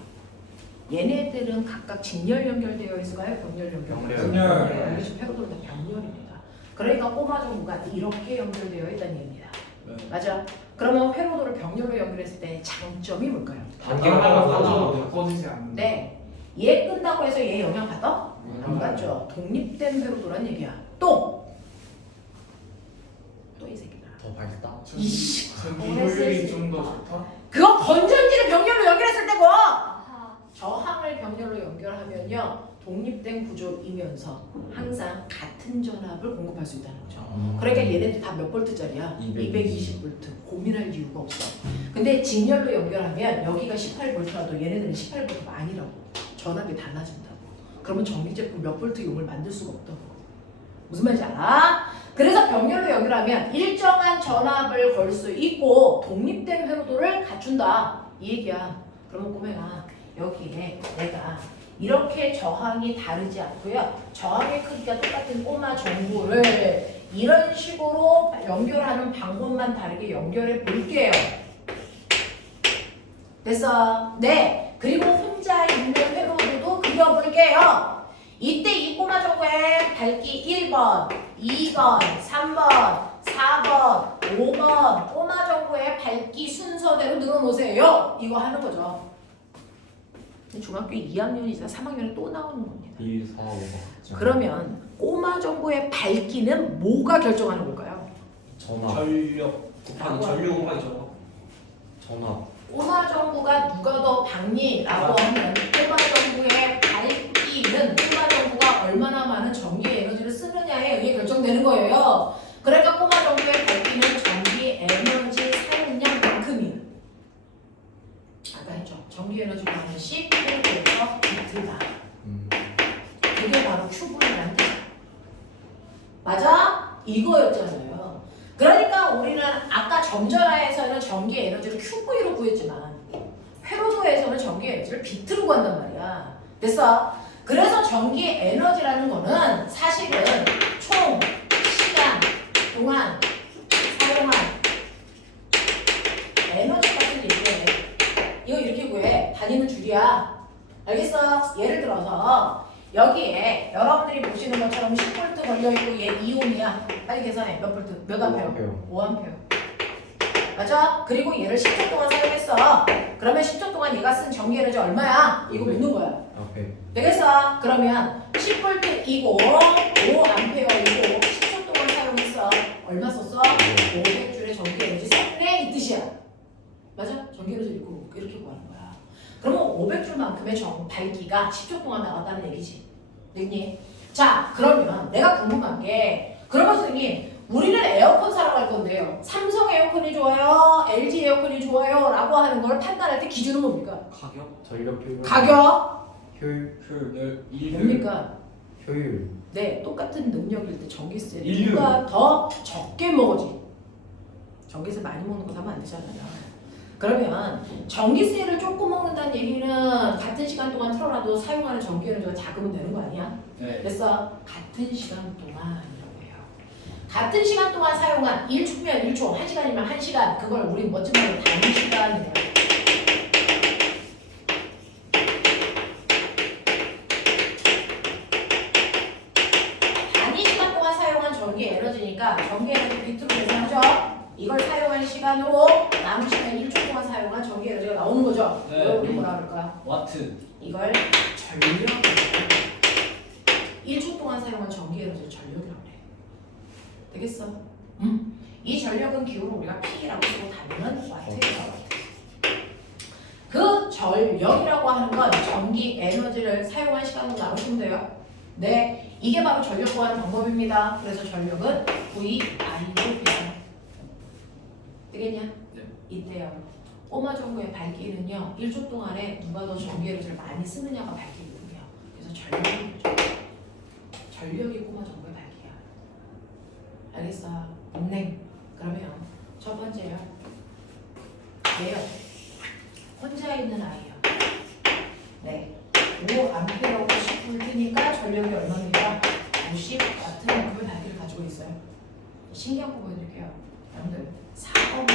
얘네들은 각각 직렬 연결되어 있을까요? 병렬 연결? 병렬. 네, 우리 집 회로들은 다 병렬입니다. 그러니까 꼬마 정부가 이렇게 연결되어 있다는 얘기입니다. 네. 맞아? 그러면 회로도를 병렬로 연결했을 때 장점이 뭘까요? 단계가 하나가 바꿔지지 않는. 네. 얘 끈다고 해서 얘 영향 받아? 안 받죠. 독립된 회로도란 얘기야. 또 이 새끼다. 더 밝다 이씨. 전기 효율이 좀 더 좋다. 그거 건전지를 병렬로 연결했을 때고 아하. 저항을 병렬로 연결하면요 독립된 구조이면서 항상 같은 전압을 공급할 수 있다는 거죠. 그러니까 얘네들 다 몇 볼트짜리야? 220볼트. 고민할 이유가 없어. 근데 직렬로 연결하면 여기가 18볼트라도 얘네들은 18볼트가 아니라고. 전압이 달라진다고. 그러면 전기 제품 몇 볼트용을 만들 수가 없다고. 무슨 말인지 알아? 그래서 병렬로 연결하면 일정한 전압을 걸 수 있고 독립된 회로도를 갖춘다. 이 얘기야. 그러면 꼬매가 여기에 내가 이렇게 저항이 다르지 않고요. 저항의 크기가 똑같은 꼬마 전구를 이런 식으로 연결하는 방법만 다르게 연결해 볼게요. 됐어? 네. 그리고 혼자 있는 회로도도 그려볼게요. 이때 이 꼬마 전구의 밝기 1번, 2번, 3번, 4번, 5번 꼬마 전구의 밝기 순서대로 늘어놓으세요. 이거 하는 거죠. 중학교 2학년이자 3학년에 또 나오는 겁니다. 2, 4, 5가 그러면 꼬마 전구의 밝기는 뭐가 결정하는 걸까요? 전압 전력 곱하기 전류 곱하기 전압. 꼬마 전구가 누가 더 밝니라고 하면 꼬마 전구의 밝기는 꼬마 전구가 얼마나 많은 전기 에너지를 쓰느냐에 의해 결정되는 거예요. 그러니까 꼬마 전구의 밝기는 전기 에너지 사용량만큼이에요. 아까 했죠. 전기 에너지 많은 10kW에서 비트다. 그게 바로 큐브라는 뜻이야. 맞아? 이거였잖아요. 그러니까 우리는 아까 점전화에서는 전기 에너지를 QV로 구했지만 회로도에서는 전기 에너지를 비트로 구한단 말이야. 됐어? 그래서 전기 에너지라는 거는 사실은 총 시간 동안 사용한 에너지 값을 얘기해. 이거 이렇게 구해. 다니는 줄이야. 알겠어? 예를 들어서 여기에 여러분들이 보시는 것처럼 10V 걸려있고 얘 2옴이야. 빨리 계산해. 몇 볼트? 몇 암페어? 5암페어. 맞아? 그리고 얘를 10초 동안 사용했어. 그러면 10초 동안 얘가 쓴 전기 에너지 얼마야? 이거 묻는 거야. 앞에 되겠어? 그러면 10V이고 5암페어이고 10초 동안 사용했어. 얼마 썼어? 500줄의 전기 에너지 썼네 이 뜻이야. 맞아? 전기 에너지 이렇게 구하는 거야. 그러면 500줄만큼의 밝기가 10초 동안 나왔다는 얘기지. 됐니? 자, 그러면 내가 궁금한 게 그러면 선생님 우리는 에어컨 사러 갈 건데요. 삼성 에어컨이 좋아요? LG 에어컨이 좋아요? 라고 하는 걸 판단할 때 기준은 뭡니까? 가격? 전력 효율. 가격? 효율. 뭡니까? 효율. 네, 똑같은 능력일 때 전기세를 인류. 누가 더 적게 먹어지. 전기세 많이 먹는 거 사면 안 되잖아요. 그러면 전기세를 조금 먹는다는 얘기는 같은 시간 동안 틀어놔도 사용하는 전기 에너지가 작으면 되는 거 아니야? 네. 그래서 같은 시간 동안이라고 해요. 같은 시간 동안 사용한 1초면 1초, 1시간이면 1시간 그걸 우리 멋진 말로 단시간이래요. 단시간 동안 사용한 전기 에너지니까 전기 에너지 비트로 계산하죠. 이걸 사용한 시간으로 남은 시간 1초 동안 사용한 전기 에너지가 나오는 거죠. 네. 이걸 우리 뭐라 그럴까? 와트. 이걸 전력이라고 해요. 1초 동안 사용한 전기 에너지를 전력이라고 해. 되겠어? 이 전력은 기호를 우리가 P라고 쓰고 단위는 와트예요. 그 전력이라고 하는 건 전기 에너지를 사용한 시간으로 나누시면 돼요. 네, 이게 바로 전력 구하는 방법입니다. 그래서 전력은 VI로 계산. 되겠냐? 네. 이때요. 꼬마 정도의 밝기는요. 1초 동안에 누가 더 전기 에너지를 많이 쓰느냐가 밝기거든요. 그래서 전력이 꼬마 정도의 밝기야. 알겠어? 네. 그러면 첫 번째요. 얘요. 혼자 있는 아이요. 네. 5암페어고 10V니까 전력이 얼마입니까? 50W만큼의 밝기를 가지고 있어요. 신기한 거 보여드릴게요. 여러분들 4번.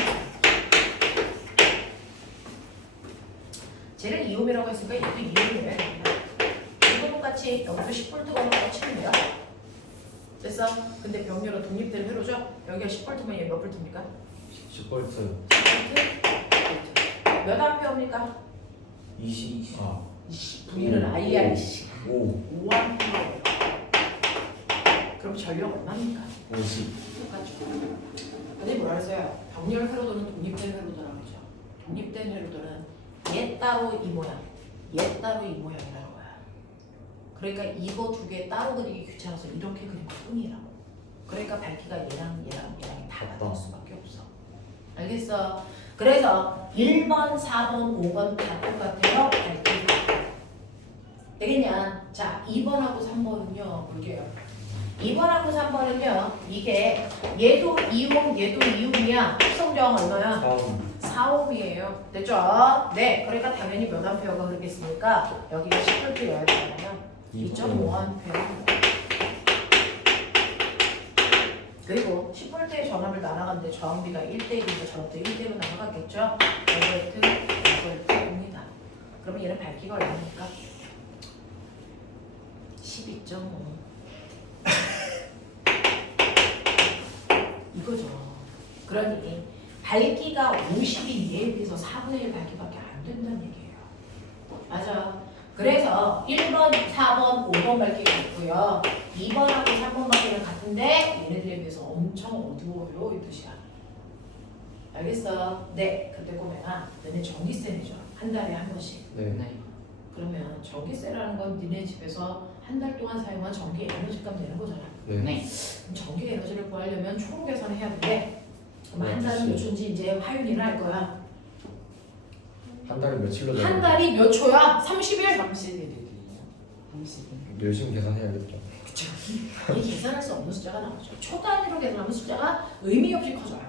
쟤를 2옴이라고 했으니까 얘도 2옴이래요. 이거 똑같이 여기도 10V가 치면 돼요. 됐어? 근데 병렬로 독립된 회로죠? 여기가 10V면 얘 몇 V입니까? 10V. 10V? 몇 암페어입니까? 24. V는 아이야 이씨. 5. 5암페어. 그럼 전력 얼마입니까? 50. 똑같죠. 근데 뭐라 했어요? 병렬 회로도는 독립된 회로도라고 그러죠. 독립된 회로도는 얘 따로 이 모양, 얘 따로 이 모양이라는 거야. 그러니까 이거 두 개 따로 그리기 귀찮아서 이렇게 그린 것 뿐이라고. 그러니까 밝기가 얘랑 다 같을 수밖에 없어. 알겠어? 그래서 1번, 4번, 5번 다 똑같아요. 밝기가. 되겠냐? 자, 2번하고 3번은요. 볼게요. 2번하고 3번은요. 이게 얘도 2옴, 얘도 2옴이야. 합성정 얼마야? 4옴이에요. 됐죠? 네. 그러니까 당연히 몇 암페어가 흐르겠습니까? 여기가 10V여야 되잖아요. 2.5암페어. 그리고 10V의 전압을 날아갔는데 저항비가 1대1이니까 저것도 1대1로 날아갔겠죠? 5V입니다. 그러면 얘는 밝기가 얼마입니까? 12.5. 이거죠. 그러니 밝기가 50인 얘에 비해서 4분의 1 밝기밖에 안 된다는 얘기예요. 맞아. 그래서 1번, 4번, 5번 밝기가 있고요. 2번하고 3번 밝기는 같은데 얘네들에 비해서 엄청 어두워요 이 뜻이야. 알겠어? 네. 그때 꼬매가 너네 전기세 내죠. 한 달에 한 번씩. 네. 그러면 전기세라는 건 니네 집에서 한 달 동안 사용한 전기 에너지 값 내는 거잖아. 네. 네. 그럼 전기 에너지를 구하려면 총 계산을 해야 돼. 그럼 한 네, 달은 몇 그치. 초인지 이제 화윤이는 알 거야. 한 달에 며칠로 한 달이 몇 초야? 30일? 30일이요. 30일. 열심히 계산해야겠다. 이 계산할 수 없는 숫자가 나오죠. 초 단위로 계산하면 숫자가 의미 없이 커져요.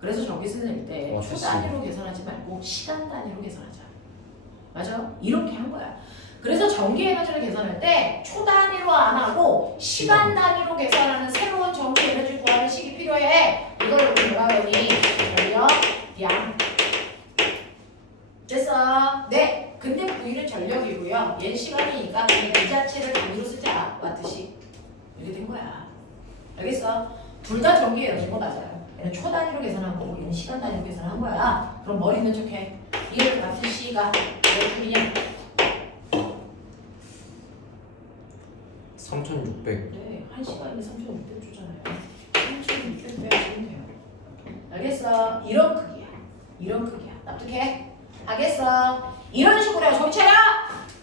그래서 저기 쓰는 때 초 됐어. 단위로 계산하지 말고 시간 단위로 계산하자. 맞아? 이렇게 한 거야. 그래서 전기 에너지를 계산할 때 초 단위로 안 하고 시간 단위로 계산하는 새로운 전기 에너지 구하는 식이 필요해. 이걸 우리 뭐라 그러니? 전력 양. 됐어? 네. 근데 V는 전력이고요. 얘는 시간이니까 그냥 이 자체를 단위로 쓰자. 왔듯이. 이렇게 된 거야. 알겠어? 둘 다 전기 에너지인 거 맞아요. 얘는 초 단위로 계산하고 얘는 시간 단위로 계산한 거야. 그럼 머리 있는 척해. 이를 같은 C가 몇 줄이냐? 3,600. 네, 1시간에 3,600 주잖아요. 3,600 빼주면 돼요. 알겠어? 이런 크기야. 이런 크기야. 납득해? 알겠어? 이런 식으로요. 정신 차려!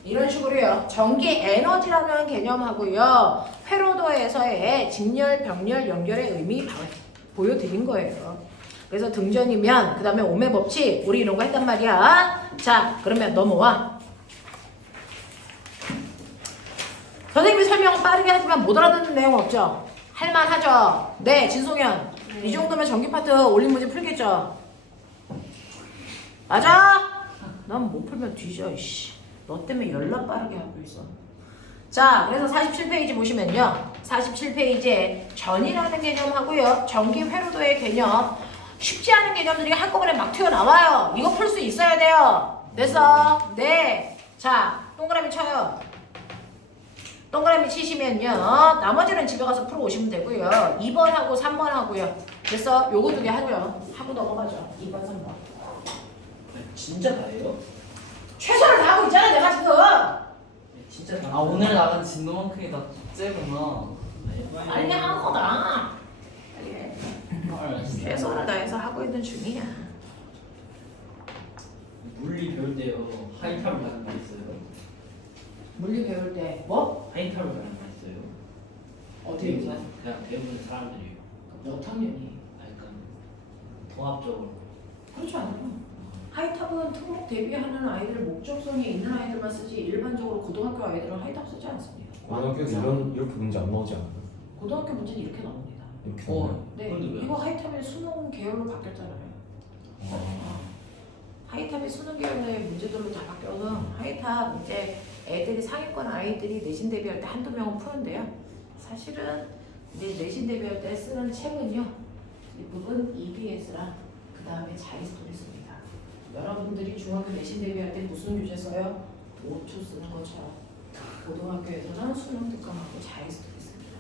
이런 식으로요. 전기 에너지라는 개념하고요. 회로도에서의 직렬, 병렬, 연결의 의미 보여드린 거예요. 그래서 등전이면 그 다음에 오매 법칙 우리 이런 거 했단 말이야. 자, 그러면 넘어와. 선생님이 설명 빠르게 하지만 못 알아듣는 내용 없죠? 할만하죠? 네, 진송현. 이 정도면 전기 파트 올림 문제 풀겠죠? 맞아? 난 못 풀면 뒤져, 이씨. 너 때문에 연락 빠르게 하고 있어. 자, 그래서 47페이지 보시면요. 47페이지에 전이라는 개념하고요. 전기 회로도의 개념. 쉽지 않은 개념들이 한꺼번에 막 튀어나와요. 이거 풀 수 있어야 돼요. 됐어? 네. 자, 동그라미 쳐요. 동그라미 치시면요. 나머지는 집에 가서 풀어 오시면 되고요. 2번하고 3번 하고요. 됐어? 요거 두 개 하고요. 하고 넘어가죠. 2번, 3번. 진짜 다예요? 최선을 다하고 있잖아, 내가 지금. 진짜 다. 아 오늘 나간 진도만큼이 다 째구나. 빨리 하는 거다. 빨리 해. 헐. 최선을 다해서 하고 있는 중이야. 물리 배울 때요 하이탑을 가는 거 있어요? 물리 배울 때 뭐? 하이탑을 가는 거 있어요? 어떻게 얘기해? 그냥 배우는 사람들이요. 몇 학년이? 약간 통합적으로. 그렇지 않아요. 하이탑은 특목 대비하는 아이들 목적성이 있는 아이들만 쓰지 일반적으로 고등학교 아이들은 하이탑 쓰지 않습니다. 고등학교에서 이렇게 문제 안 나오지 않아요? 고등학교 문제는 이렇게 나옵니다. 이렇게 어. 나와요? 네, 그런데 왜? 이거 하이탑의 수능 계열로 바뀌었잖아요. 하이탑의 수능 계열의 문제들로 다 바뀌어서 하이탑 이제 애들이 상위권 아이들이 내신 대비할 때 한두 명은 푸는데요. 사실은 이제 내신 대비할 때 쓰는 책은요. 대부분 EBS랑 그 다음에 자이스토리 씁니다. 여러분들이 중학교 내신 대비할 때 무슨 교재 써요? 5초 쓰는 것처럼 고등학교에서는 수능 특강하고 자이스토리 씁니다.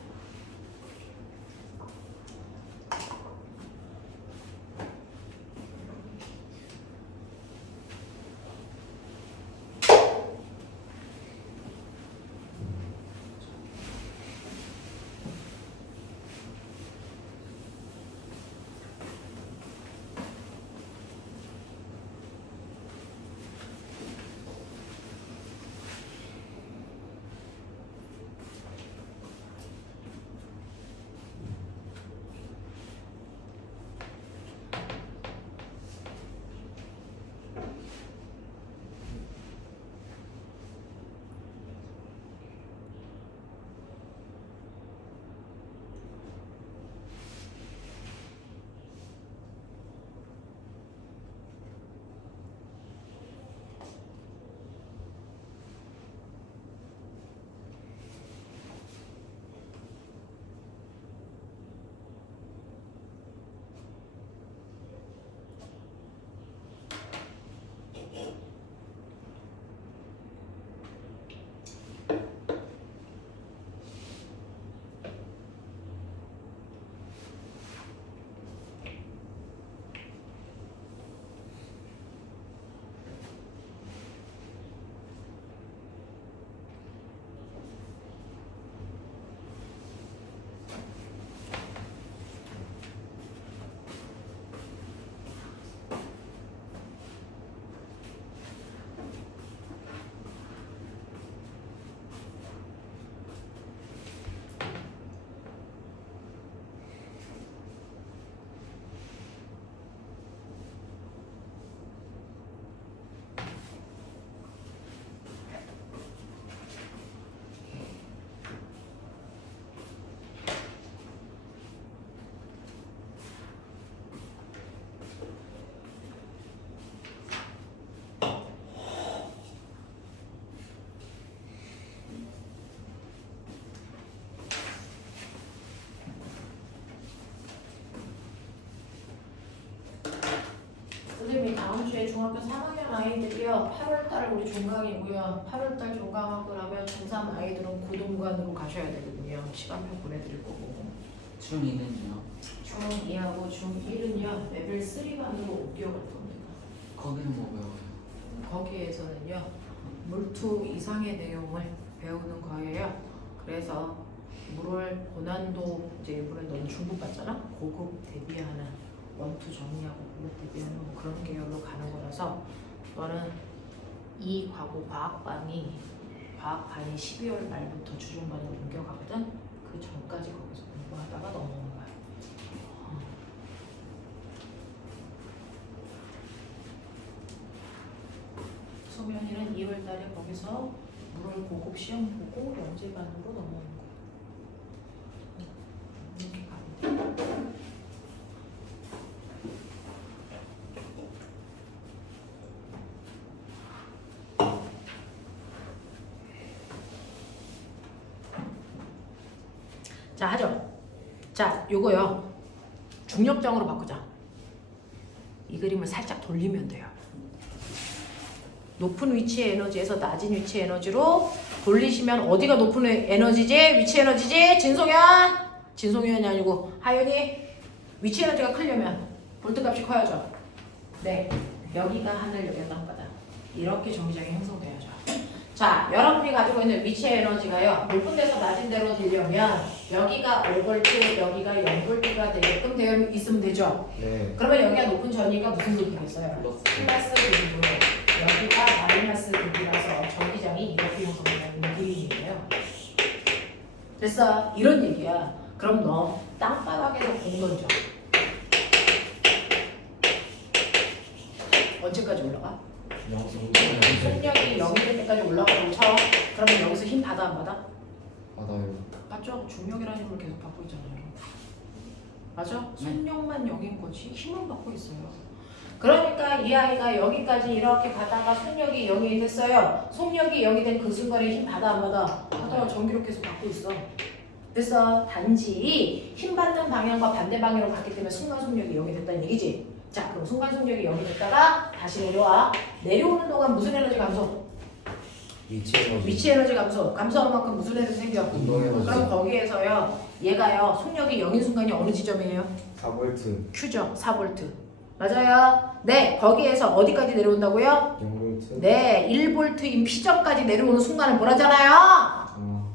중학교 3학년 아이들이요. 8월달 우리 종강이고요. 8월달 종강하고 나면 중3 아이들은 고동관으로 가셔야 되거든요. 시간표 보내드릴 거고. 중2는요? 중2하고 중1은요. 레벨 3반으로 옮겨갈 겁니다. 거기는 뭐 배워요? 거기에서는요. 물투 이상의 내용을 배우는 거예요. 그래서 물을 고난도 이제 이번엔 너는 중급 봤잖아. 고급 대비하는 원투 정리하고 고급 대비하는 뭐 그런 계열로 가는 거라서 너는 이 과학반이 12월 말부터 주중반으로 옮겨가거든. 그 전까지 거기서 공부하다가 넘어오는 거야. 소면이는 2월 달에 거기서 물을 고급 시험 보고 영재반으로 넘어오는 거야. 이렇게 가면 돼. 자, 하죠. 자, 요거요. 중력장으로 바꾸자. 이 그림을 살짝 돌리면 돼요. 높은 위치의 에너지에서 낮은 위치의 에너지로 돌리시면 어디가 높은 에너지지? 위치 에너지지? 진송현이 아니고 하연이 위치 에너지가 크려면 볼트 값이 커야죠. 네, 여기가 하늘, 여기가 땅바다. 이렇게 정기장이 형성돼야죠. 자, 여러분이 가지고 있는 위치 에너지가요. 높은 데서 낮은 데로 되려면 여기가 5V, 여기가 0V가 되게끔 되어 있으면 되죠. 네. 그러면 여기가 높은 전위가 무슨 높이겠어요? 플러스 9V. 여기가 마이너스 9V라서 전기장이 이렇게 형성되는 그림이에요. 됐어? 이런 얘기야. 그럼 너 땅바닥에서 공 던져. 언제까지 올라가? 속력이 0이 될 때까지 올라가고 쳐. 그러면 여기서 힘 받아 안 받아? 받아요. 맞죠? 중력이라는 힘을 계속 받고 있잖아요. 맞아? 속력만 0인 거지 힘은 받고 있어요. 그러니까 이 아이가 여기까지 이렇게 가다가 속력이 0이 됐어요. 속력이 0이 된 그 순간에 힘 받아 안 받아? 받아. 전기력 계속 받고 있어. 그래서 단지 힘 받는 방향과 반대 방향으로 갔기 때문에 순간 속력이 0이 됐다는 얘기지. 자, 그럼 순간 속력이 0이 됐다가 다시 내려와. 내려오는 동안 무슨 에너지 감소? 위치 에너지. 위치 에너지 감소. 감소한 만큼 무슨 에너지 생겨? 운동 에너지. 그럼 거기에서요. 얘가요. 속력이 0인 순간이 어느 지점이에요? 4V. Q죠. 4V. 맞아요. 네. 거기에서 어디까지 내려온다고요? 0V. 네. 1V인 P점까지 내려오는 순간을 뭐라잖아요? 아.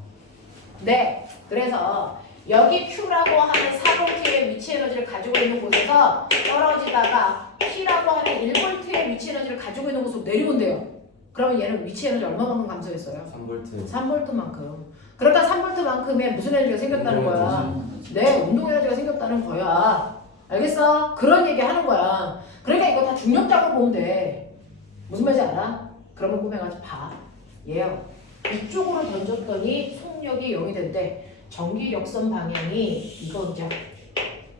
네. 그래서 여기 Q라고 하는 4V의 위치 에너지를 가지고 있는 곳에서 떨어지다가 P라고 하는 1V의 위치 에너지를 가지고 있는 곳으로 내려온대요. 그러면 얘는 위치 에너지 얼마만큼 감소했어요? 3V. 3V만큼. 그러니까 3V만큼의 무슨 에너지가 생겼다는 거야? 네, 운동 에너지가 생겼다는 거야. 알겠어? 그런 얘기 하는 거야. 그러니까 이거 다 중력장으로 보면 돼. 무슨 말인지 알아? 그러면 꼬맹아지 봐. 얘요. 이쪽으로 던졌더니 속력이 0이 된대. 전기력선 방향이 이거죠.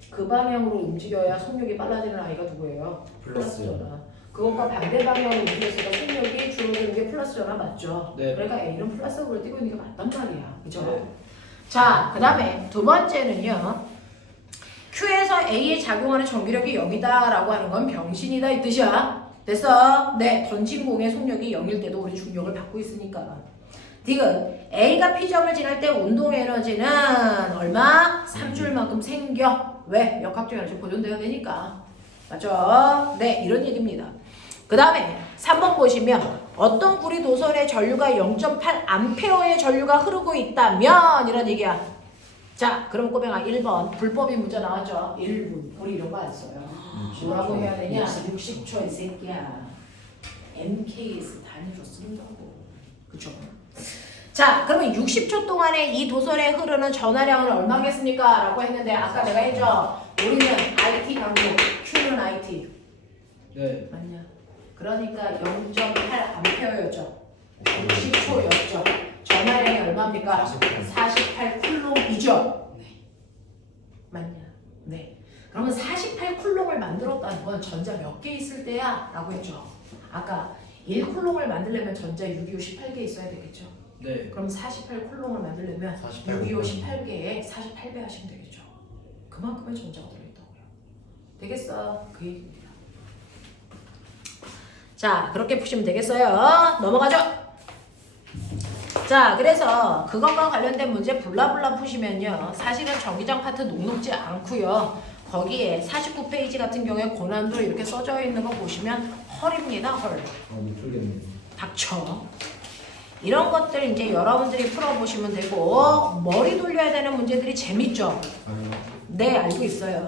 그 방향으로 움직여야 속력이 빨라지는 아이가 누구예요? 플러스잖아. 그것과 반대 방향으로 움직였으니까 속력이 줄어드는 게 플러스잖아. 맞죠? 네. 그러니까 A는 플러스를 띄고 있는 게 맞단 말이야. 그죠? 네. 자, 그 다음에 두 번째는요. Q에서 A에 작용하는 전기력이 0이다 라고 하는 건 병신이다 이 뜻이야. 됐어? 네, 던진 공의 속력이 0일 때도 우리 중력을 받고 있으니까. 디귿 A가 P점을 지날 때 운동 에너지는 얼마? 3줄만큼 생겨. 왜? 역학적 에너지 보존되어야 되니까. 맞죠? 네, 이런 얘기입니다. 그 다음에 3번 보시면 어떤 구리 도선의 전류가 0.8A의 전류가 흐르고 있다면 이런 얘기야. 자, 그럼 꼬맹아 1번 불법이 문제 나왔죠. 1분 우리 이런 거 안 써요. 뭐라고 해야 되냐? 60초 이 새끼야. MKS 단위로 쓴다고. 그쵸? 자, 그러면 60초 동안에 이 도선에 흐르는 전하량을 얼마겠습니까? 라고 했는데 아까 내가 했죠. 우리는 IT 강도, Q는 IT. 네. 맞냐? 그러니까 0.8A였죠. 60초였죠. 전하량이 얼마입니까? 48쿨롱이죠. 네. 맞냐? 네. 그러면 48쿨롱을 만들었다는 건 전자 몇 개 있을 때야? 라고 했죠. 아까 1쿨롱을 만들려면 전자 625, 18개 있어야 되겠죠. 네. 그럼 48쿨롱을 만들려면 48 625, 18개에 48배 하시면 되겠죠. 그만큼의 전자가 들어있다고요. 되겠어? 그 얘기입니다. 자, 그렇게 푸시면 되겠어요. 넘어가죠. 자, 그래서 그것과 관련된 문제 블라블라 푸시면요. 사실은 전기장 파트 녹록지 않고요. 거기에 49페이지 같은 경우에 고난도 이렇게 써져 있는 거 보시면 헐입니다. 헐. 못 풀겠네. 닥쳐. 이런 것들 이제 여러분들이 풀어보시면 되고 머리 돌려야 되는 문제들이 재밌죠? 아니요. 네, 알고 있어요.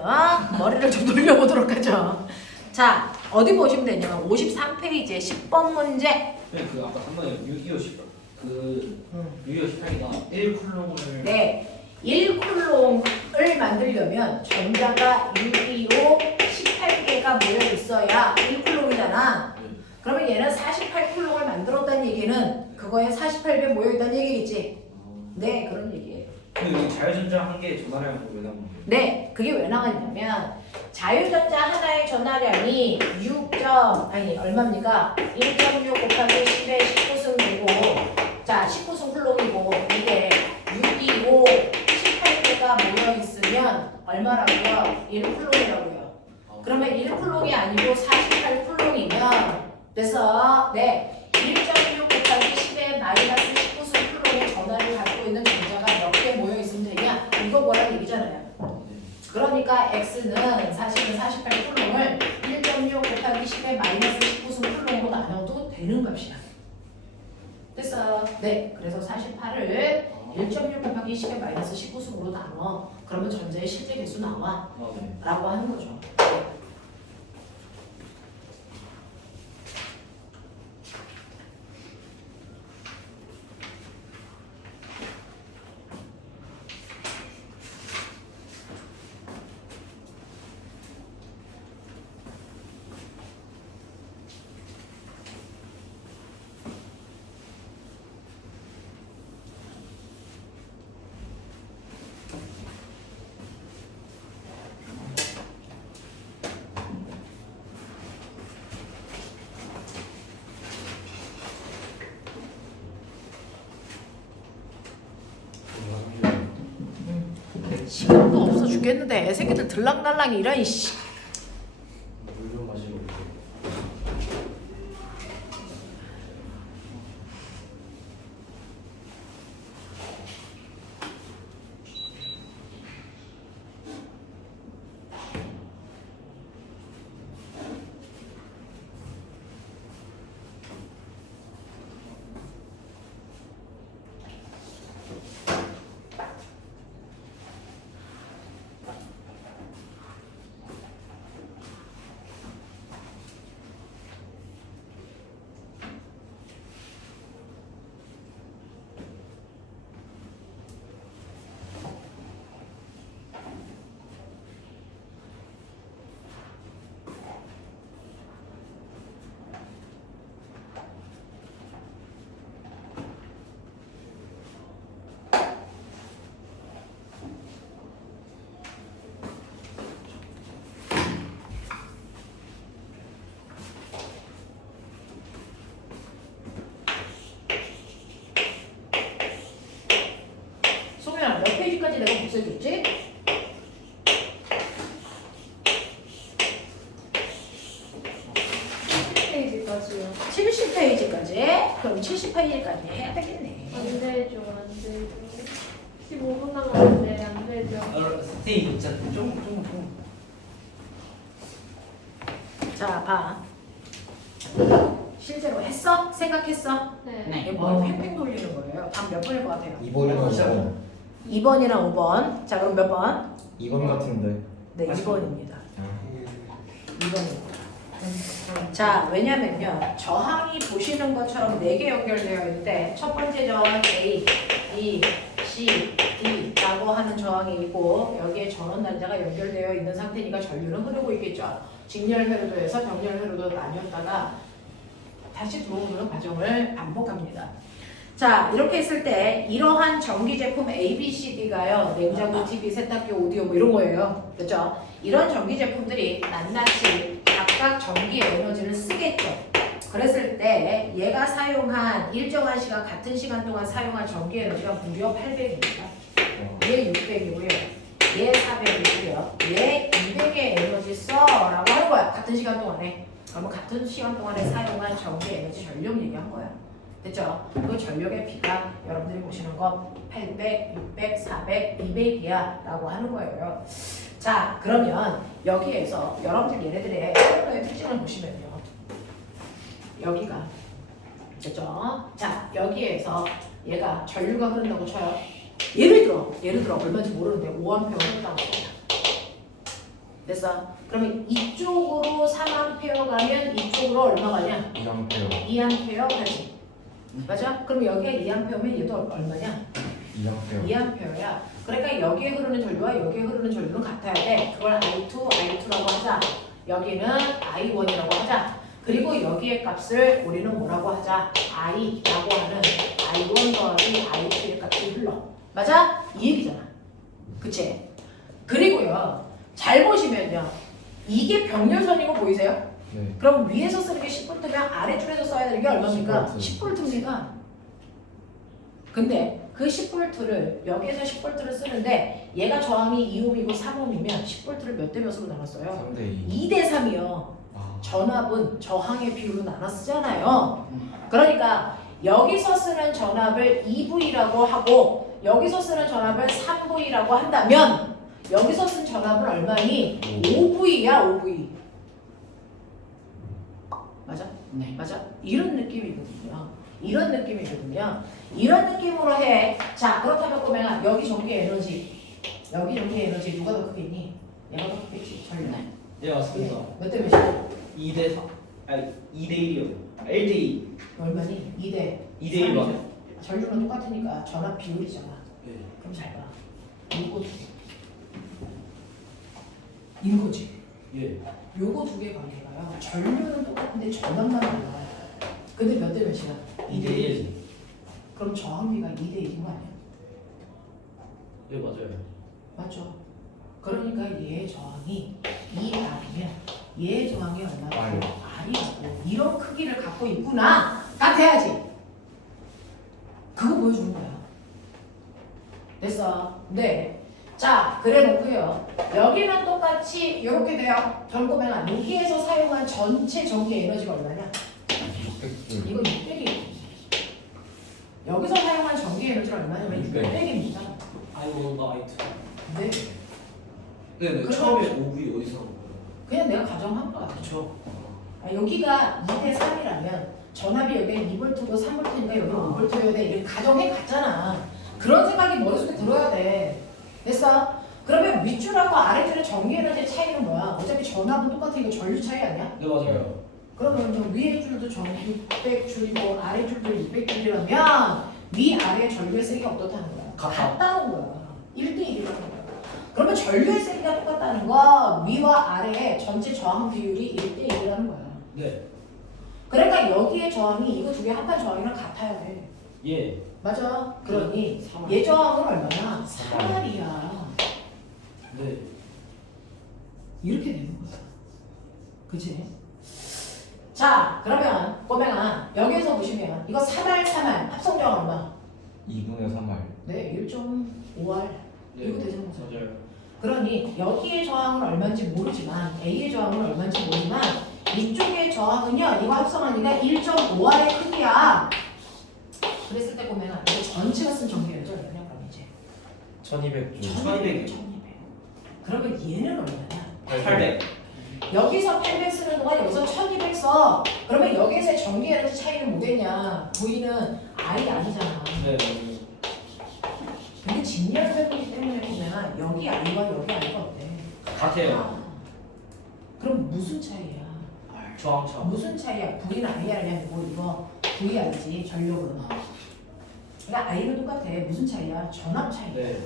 머리를 좀 돌려보도록 하죠. 자, 어디 보시면 되냐면 53페이지에 10번 문제. 그 아까 한 번에 625 그 음. 625 18이가 1쿨롱을 네, 1쿨롱을 만들려면 전자가 625, 18개가 모여 있어야 1쿨롱이잖아. 그러면 얘는 48쿨롱을 만들었다는 얘기는 그거에 48배 모여 있다는 얘기겠지. 네, 그런 얘기예요. 근데 여기 자유전자 한 개의 전화량은 왜 나온 거예요? 네, 그게 왜 나왔냐면 자유전자 하나의 전하량이 얼마입니까? 1.6 곱하기 10의 19승 되고, 자 19승 쿨롱이고 이게 625, 18개가 모여 있으면 얼마라고요? 1쿨롱이라고요. 그러면 1쿨롱이 아니고 48쿨롱이면 그래서 네 1.6 곱하기 10의 마이너스 19승 쿨롱의 전하를 갖고 있는 전자가 몇 개 모여 있으면 되냐? 이거 뭐라는 얘기잖아요. 그러니까 x는 사실은 48쿨롱을 1.6 곱하기 10의 마이너스 19승 쿨롱으로 나눠도 되는 값이야. 됐어. 네. 그래서 48을 1.6 곱하기 10의 마이너스 19승으로 나눠. 그러면 전자의 실제 개수 나와. 네. 라고 하는 거죠. 시간도 없어 죽겠는데 애새끼들 들락날락이 이런 씨. 물좀 마시고 올게요. 소민아 몇 페이지까지 내가 복사해줬지? 페이지까지요. 70페이지까지? 그럼 70페이지까지 해야 되겠네. 안 되죠, 안 되죠. 15분 남았는데 안 되죠. 선생님 진짜 좀 자, 봐. 실제로 했어? 생각했어? 네. 네. 이게 뭘 팽팽 돌리는 거예요? 답 몇 번일 것 같아요? 2번이나 5번. 2번이랑 5번. 자, 그럼 몇 번? 2번 같은데. 네, 2번입니다. 아. 2번입니다. 자, 왜냐면요. 저항이 보시는 것처럼 4개 연결되어 있는데 첫 번째 저항은 A, B, C, D라고 하는 저항이 있고 여기에 전원 단자가 연결되어 있는 상태니까 전류는 흐르고 있겠죠. 직렬 회로도에서 병렬 회로도 나뉘었다가 다시 들어오는 과정을 반복합니다. 자, 이렇게 했을 때 이러한 전기 제품 A, B, C, D가요. 냉장고, TV, 세탁기, 오디오 뭐 이런 거예요. 그렇죠? 이런 전기 제품들이 낱낱이 각각 전기 에너지를 쓰겠죠. 그랬을 때 얘가 사용한 일정한 시간 같은 시간 동안 사용한 전기 에너지가 무려 800입니다. 얘 600이고요. 얘 400이고요. 얘 200의 에너지 써라고 하는 거야. 같은 시간 동안에. 그러면 같은 시간 동안에 사용한 전기 에너지 전력 얘기한 거야. 됐죠? 그 전력의 비가 여러분들이 보시는 거 800, 600, 400, 200이야 라고 하는 거예요. 자, 그러면 여기에서 여러분들 얘네들의 컬러의 특징을 보시면요. 여기가 됐죠? 자, 여기에서 얘가 전류가 흐른다고 쳐요. 예를 들어 얼마인지 모르는데 5A 흐른다고 쳐요. 됐어? 그러면 이쪽으로 3A 가면 이쪽으로 얼마 가냐? 2A. 2A 가지. 맞아? 그럼 여기가 2A면 얘도 얼마냐? 2A. 2A야. 그러니까 여기에 흐르는 전류와 여기에 흐르는 전류는 같아야 돼. 그걸 I2라고 하자. 여기는 I1이라고 하자. 그리고 여기의 값을 우리는 뭐라고 하자? I라고 하는 I1 더하기 I2의 값이 흘러. 맞아? 이 얘기잖아. 그치? 그리고요. 잘 보시면요. 이게 병렬선이고 보이세요? 네. 그럼 위에서 쓰는 게 10V면 아래쪽에서 써야 되는 게 얼마입니까? 10V. 10V입니다. 근데 그 10V를 여기에서 10V를 쓰는데 얘가 저항이 2옴이고 3옴이면 10V를 몇 대 몇으로 나눴어요? 3대2. 2대 3이요. 아. 전압은 저항의 비율로 나눠 쓰잖아요. 그러니까 여기서 쓰는 전압을 2V라고 하고 여기서 쓰는 전압을 3V라고 한다면 여기서 쓴 전압은 얼마니? 5V야 5V. 맞아? 네. 맞아? 이런 느낌이거든요. 이런 느낌이거든요. 이런 느낌으로 해. 자, 그렇다면 꼬맹아, 여기 전기 에너지, 여기 전기 에너지 누가 더 크겠니? 얘가 더 크겠지. 전류. 네 맞습니다. 몇 대 몇이야? 2대 4 아니 2대 1이요. 1대 2. 얼마니? 2대 2대 1 맞아. 전류는 똑같으니까 전압 비율이잖아. 네. 그럼 잘 봐. 요거 두 개. 이거지. 예. 요거 두 개 관계가요. 전류는 똑같은데 전압만 달라요. 근데 몇 대 몇이야? 2대 1. 그럼 저항비가 2대 1인 거 아니야? 예 맞아요. 맞죠? 그러니까 얘의 저항이 2R이면 얘의 저항이 얼마고? R. R이라고. 이런 크기를 갖고 있구나. 같아야지. 그거 보여주는 거야. 됐어? 네. 자, 그래 놓고요. 여기는 똑같이 이렇게 돼요. 전고면은 여기에서 사용한 전체 전기 에너지가 얼마냐? 600줄. 이거 600이에요. 여기서 사용한 전기 에너지가 얼마냐면 600입니다. I1과 I2. 네. 네네. 그럼- 처음에 5V 어디서 나온 거예요? 그냥 내가 가정한 거야. 그렇죠. 여기가 2대 3이라면 전압이 여기 2V고 3V니까 여기 5V여야 돼. 이렇게 가정해 갔잖아. 그런 생각이 머릿속에 들어야 돼. 됐어? 그러면 윗줄하고 아래줄의 전기 에너지의 차이는 뭐야? 어차피 전압은 똑같으니까 전류 차이 아니야? 네 맞아요. 그러면 이제 위에 줄도 전기 600줄이고 아래 줄도 600줄이라면 위아래 전류의 세기가 어떻다는 거야? 같다는 거야. 1대1이라는 거야. 그러면 전류의 세기가 똑같다는 거 위와 아래의 전체 저항 비율이 1대1이라는 거야. 네. 그러니까 여기에 저항이 이거 두 개 합한 저항이랑 같아야 돼. 예. 맞아. 그러니 3R. 얘 저항은 얼마나? 3R이야. 네. 이렇게 되는 거야. 그치? 자, 그러면 꼬맹아 여기에서 보시면 이거 3R, 3R 합성저항 얼마? 2분의 3R. 네, 1.5R. 네. 이거 되는 거죠. 맞아요. 그러니 여기의 저항은 얼마인지 모르지만 A의 저항은 얼마인지 모르지만 이쪽의 저항은요 이거 합성하니까 1.5R의 크기야. 그랬을 때 보면 이거 전체가 쓴 전기열죠. 그냥 그럼 이제 1200줄. 1200. 1200. 그러면 얘는 얼마냐? 800. 여기서 800 쓰는 동안 여기서 1200 써. 그러면 여기에서의 전기 에너지 차이는 뭐겠냐? V는 R이 아니잖아. 네 맞아요. 근데 직렬배분이기 때문에 보면 여기 I와 여기 I가 어때? 같아요. 그럼 무슨 차이야? 저항차. 무슨 차이야? V는 I야 아니고 이거 V 알지? 전력은. 그러니까 I는 똑같아. 무슨 차이야? 전압 차이야. 네.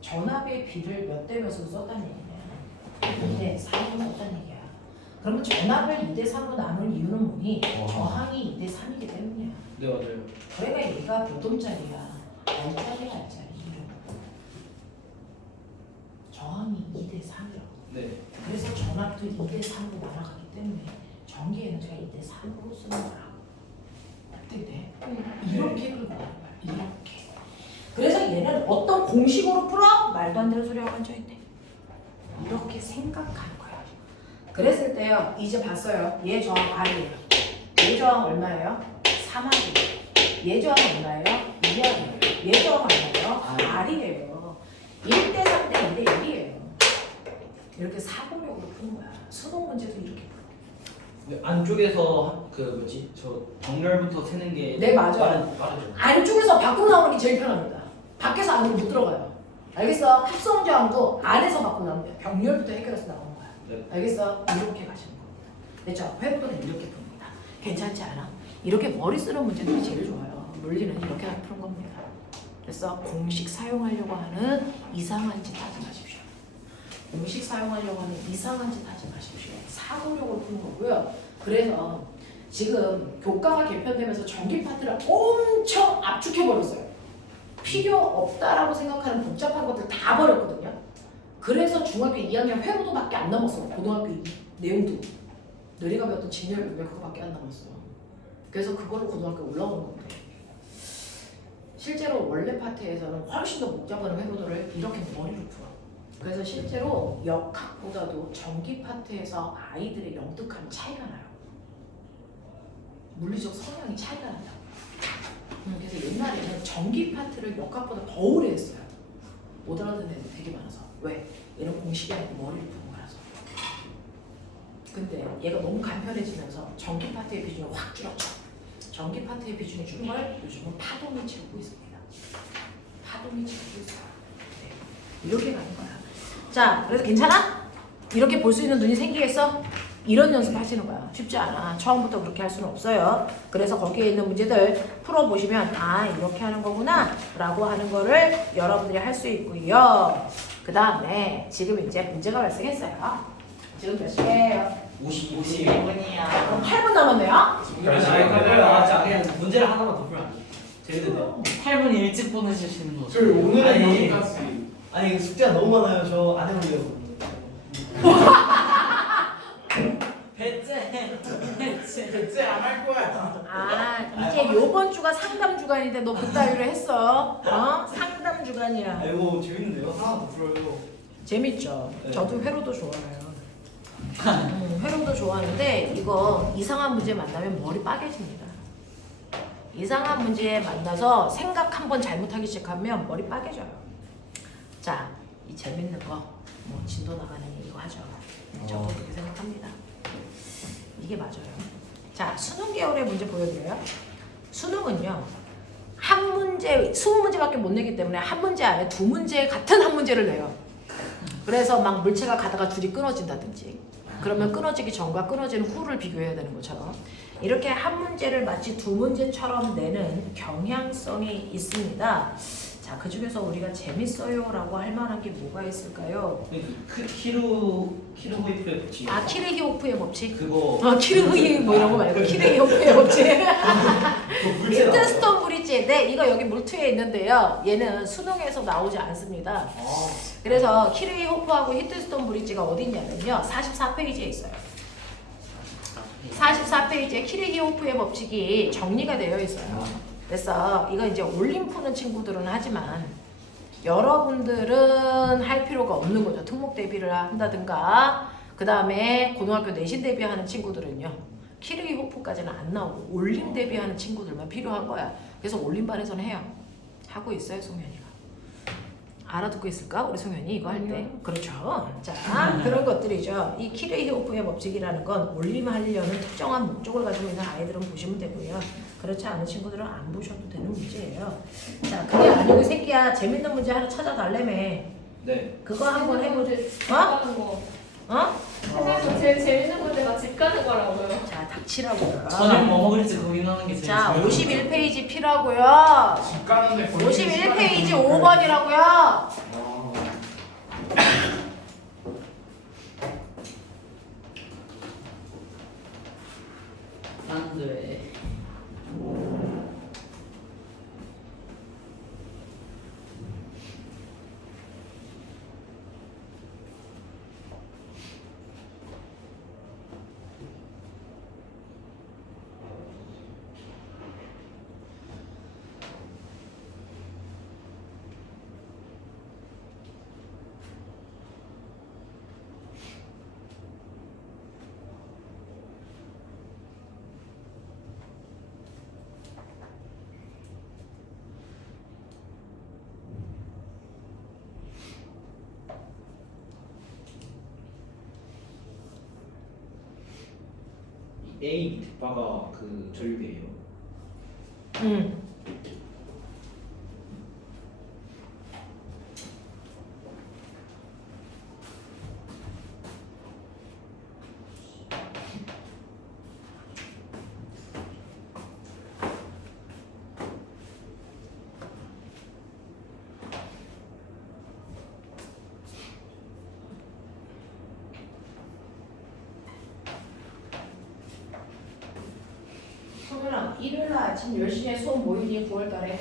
전압의 비를 몇 대 몇으로 썼다는 얘기냐? 2대 3으로 썼다는 얘기야. 그러면 전압을 2대 3으로 나눈 이유는 뭐니? 저항이 2대 3이기 때문이야. 네 맞아요. 그러니까 얘가 몇 옴짜리야? R짜리야 R짜리. 저항이 2대 3이라고. 네. 그래서 전압도 2대 3으로 날아가기 때문에 전기 에너지가 2대 3으로 쓰는 거라고. 어떻게 돼? 이렇게 끌고 가는 거야. 이렇게. 그래서 얘는 어떤 공식으로 풀어? 말도 안 되는 소리 하고 앉아있대. 이렇게 생각하는 거야. 그랬을 때요. 이제 봤어요. 얘 저항 R이에요. 얘 저항 얼마예요? 3R이에요. 얘 저항 얼마예요? 2R이에요. 얘 저항 얼마예요? R이에요. 1대 3대 2대 1이에요. 이렇게 사고력으로 푸는 거야. 수능 문제도 이렇게 풀어. 안쪽에서 그 뭐지 저 정렬부터 세는 게 네, 맞아. 빠르죠. 안쪽에서 밖으로 나오는 게 제일 편합니다. 밖에서 안으로 못 들어가요. 알겠어? 합성 저항도 안에서 밖으로 나오는 거야. 병렬부터 해결해서 나오는 거야. 네. 알겠어? 이렇게 가시는 겁니다. 됐죠? 회로도는 이렇게 풉니다. 괜찮지 않아? 이렇게 머리 쓰는 문제들이 제일 좋아요. 물리는 이렇게 푸는 겁니다. 그래서 공식 사용하려고 하는 이상한 짓 하지 마십시오. 공식 사용하려고 하는 이상한 짓 하지 마십시오. 사고력을 푸는 거고요. 그래서 지금 교과가 개편되면서 전기 파트를 엄청 압축해버렸어요. 필요 없다라고 생각하는 복잡한 것들 다 버렸거든요. 그래서 중학교 2학년 회로도밖에 안 남았어. 고등학교 내용도 너희가 배웠던 진열 분명 그거밖에 안 남았어. 그래서 그걸로 고등학교 올라오는 건데 실제로 원래 파트에서는 훨씬 더 복잡한 회로도를 이렇게 머리로 풀어. 그래서 실제로 역학보다도 전기 파트에서 아이들의 영특함이 차이가 나요. 물리적 성향이 차이가 난다고. 그래서 옛날에는 전기 파트를 역학보다 더 오래 했어요. 못 알아듣는 애들 되게 많아서. 왜? 얘는 공식이 아니고 머리를 푸는 거라서. 근데 얘가 너무 간편해지면서 전기 파트의 비중이 확 줄었죠. 전기 파트의 비중이 줄은 걸 요즘은 파동이 채우고 있습니다. 파동이 채우고 있어요. 네. 이렇게 가는 거야. 자, 그래서 괜찮아? 이렇게 볼 수 있는 눈이 생기겠어? 이런 연습 하시는 거야. 쉽지 않아. 처음부터 그렇게 할 수는 없어요. 그래서 거기에 있는 문제들 풀어보시면 아 이렇게 하는 거구나 라고 하는 거를 여러분들이 할 수 있고요. 그 다음에 지금 이제 문제가 발생했어요. 지금 몇 시예요? 51분이야. 그럼 8분 남았네요? 그냥 문제를 하나만 더 풀면 안 돼. 재밌는데요? 8분 일찍 보내주시는 거. 저희 오늘은 아니. 여기까지. 아니 이거 숙제가 너무 많아요. 저 안 해보려고. 배째. 대체 안 할 거야. 아 이제 요번 주가 상담 주간인데 너 그따위로 했어? 어? 상담 주간이야. 이거 재밌는데요? 하나 더 풀어요. 재밌죠? 네. 저도 회로도 좋아해요. 회로도 좋아하는데 이거 이상한 문제 만나면 머리 빠개집니다. 이상한 문제에 만나서 생각 한번 잘못하기 시작하면 머리 빠개져요. 자, 이 재밌는 거, 뭐 진도 나가는 이거 하죠. 저도 그렇게 생각합니다. 이게 맞아요. 자, 수능 계열의 문제 보여드려요. 수능은요. 한 문제, 20문제밖에 못 내기 때문에 한 문제 안에 두 문제 같은 한 문제를 내요. 그래서 막 물체가 가다가 줄이 끊어진다든지 그러면 끊어지기 전과 끊어지는 후를 비교해야 되는 것처럼 이렇게 한 문제를 마치 두 문제처럼 내는 경향성이 있습니다. 자, 그 중에서 우리가 재밌어요 라고 할 만한 게 뭐가 있을까요? 키르호이프의 법칙. 아, 키르히오프의 법칙? 그거. 키르히 뭐 이런 거 말고 키르히오프의 법칙. 그거 물체 나와요. 히트스톤 브릿지. 네, 이거 여기 물투에 있는데요. 얘는 수능에서 나오지 않습니다. 그래서 키르히호프하고 히트스톤 브릿지가 어디 있냐면요. 44페이지에 있어요. 44페이지에 키르히호프의 법칙이 정리가 되어 있어요. 그래서 이거 이제 올림 푸는 친구들은 하지만 여러분들은 할 필요가 없는 거죠. 특목 대비를 한다든가 그 다음에 고등학교 내신 대비하는 친구들은요. 키르히호프까지는 안 나오고 올림 대비하는 친구들만 필요한 거야. 그래서 올림반에서는 해요. 하고 있어요, 송현이가. 알아듣고 있을까? 우리 송현이 이거 할 때. 그렇죠. 자, 그런 것들이죠. 이 키르히호프의 법칙이라는 건 올림하려는 특정한 목적을 가지고 있는 아이들은 보시면 되고요. 그렇지 않은 친구들은 안 보셔도 되는 문제예요. 자, 그게 아니고 이 새끼야 재밌는 문제 하나 찾아달래며. 네. 그거 한번 해보자. 집 가는 거. 어? 선생님 제일 재밌는 문제가 집 가는 거라고요. 자, 닥치라고요. 저녁 뭐 먹을지 고민하는 게 제일 자, 중요해요. 51페이지 피라고요. 집 가는데 거의 51페이지 5번이라고요. 안 돼. A 밑에 바가 그 전류배예요. 응. 성현아, 일요일날 아침 10시에 수업 모이니 9월달에?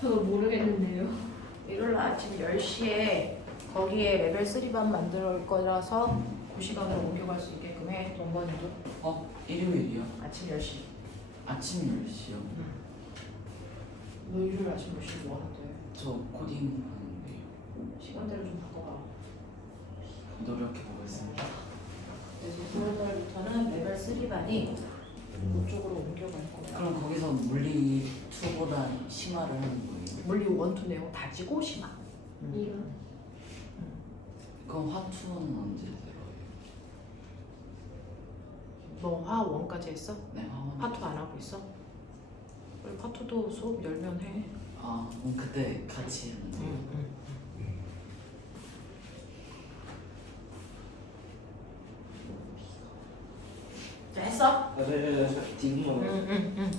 저도 모르겠는데요. 일요일날 아침 10시에 거기에 레벨 3반 만들 거라서 그 시간으로 옮겨갈 수 있게끔 해. 동건이도 일요일이요? 아침 10시. 아침 10시요? 너 일요일 아침 10시 뭐 하는데? 저 코딩 하는데요. 시간대를 좀 바꿔봐. 노력해 보겠습니다. 그래서 9월달부터는 레벨 3반이 그쪽으로 옮겨갈 거야. 그럼 거기서 물리 2보다 심화를 하는 거예요? 물리 1, 2 내용 다지고 심화. 이런. 그럼 화2는 언제 들어요? 너 화 1까지 했어? 네, 파 2 안 하고 있어? 그래, 파 2도 수업 열면 해. 아, 그럼 그때 같이 하는 거예요? 응. 자, 했어? 저 딩만. 응.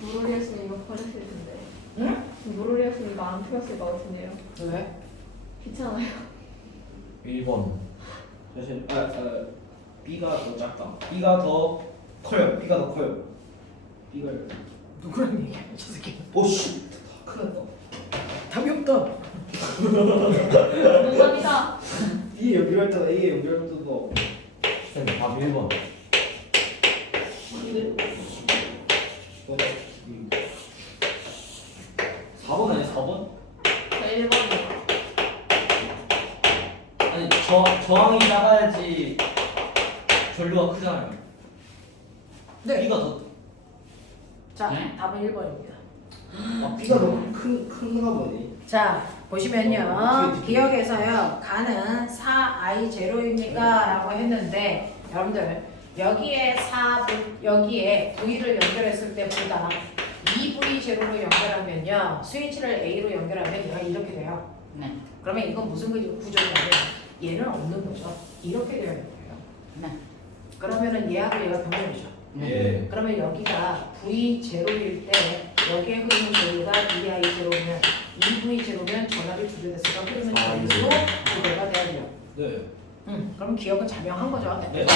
무로리였으면 이거 버렸을 텐데. 응? 무로리였으면 이거 안 풀었을 것 같은데요. 왜? 귀찮아요. 1번. 사실 B가 더 작다. B가 더 커요. B가 더 커요. B가 누구랑 얘기하냐, 저 새끼. 오씨. 큰일 났다. 답이 없다. 감사합니다. B에 연결할 때가 A에 연결할 때도 쌤, 답 1번. 4번 아니야? 4번? 저 1번이요. 아니 저항이 작아야지 전류가 크잖아요. 네. B가 더 자, 네? 답은 1번입니다. B가 더 큰가 보네. 자, 보시면요. 기억에서요. 가는 4i0입니까? 라고 했는데 여러분들 여기에 여기에 V를 연결했을 때보다 2V0로 연결하면요. 스위치를 A로 연결하면 얘가 이렇게 돼요. 네. 그러면 이건 무슨 구조냐면 얘는 없는 거죠. 이렇게 되어 있는 거예요. 네. 그러면은 얘하고 얘가 병렬이죠. 예. 그러면 여기가 V0일 때 여기에 흐르는 전류가 2I0면 2V0면 전압이 2배 됐으니까 흐르는 전류도 2배가 돼야 돼요. 네. 그럼 기억은 자명한 거죠. 네.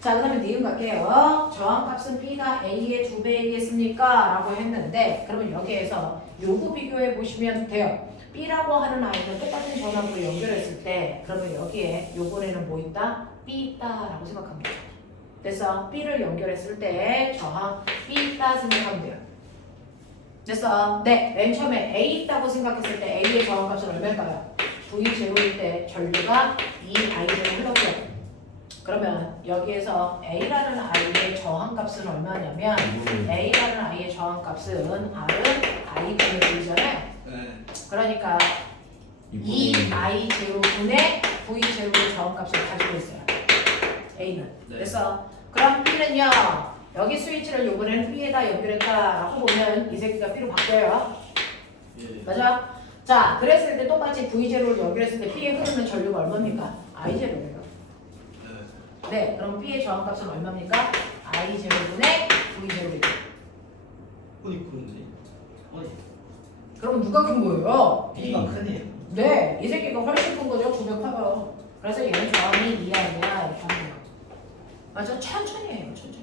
자, 그 다음에 니은 갈게요. 저항값은 B가 A의 2배이겠습니까? 라고 했는데 그러면 여기에서 요거 비교해 보시면 돼요. B라고 하는 아이는 똑같은 전압으로 연결했을 때 그러면 여기에 요번에는 뭐 있다? B 있다 라고 생각하면 돼요. 됐어? B를 연결했을 때 저항 B 있다 생각하면 돼요. 됐어? 네, 맨 처음에 A 있다고 생각했을 때 A의 저항값은 얼마일까요? V0일 때 전류가 2I로 흘렀고요. 그러면 여기에서 A라는 I의 저항값은 얼마냐면 A라는 I의 저항값은 R은 I분의 1이잖아요. 네. 그러니까 2I0분의 V0의 저항값을 가지고 있어요. A는. 네. 그래서 그럼 B는요. 여기 스위치를 요번에는 B에다 연결했다라고 보면 이 새끼가 B로 바뀌어요. 예. 맞아? 자, 그랬을 때 똑같이 V0를 연결했을 때 B에 흐르는 전류가 얼마입니까? I0예요. 네. 네, 그럼 B의 저항값은 얼마입니까? I0분의 V0이죠. 어디 그런데? 어디? 그럼 누가 큰 거예요? B가 크네요. 네, 이 새끼가 훨씬 큰 거죠. 900 커요. 그래서 얘는 저항이 2 아니야 이렇게 하는 거예요. 맞아, 천천히 해요, 천천히.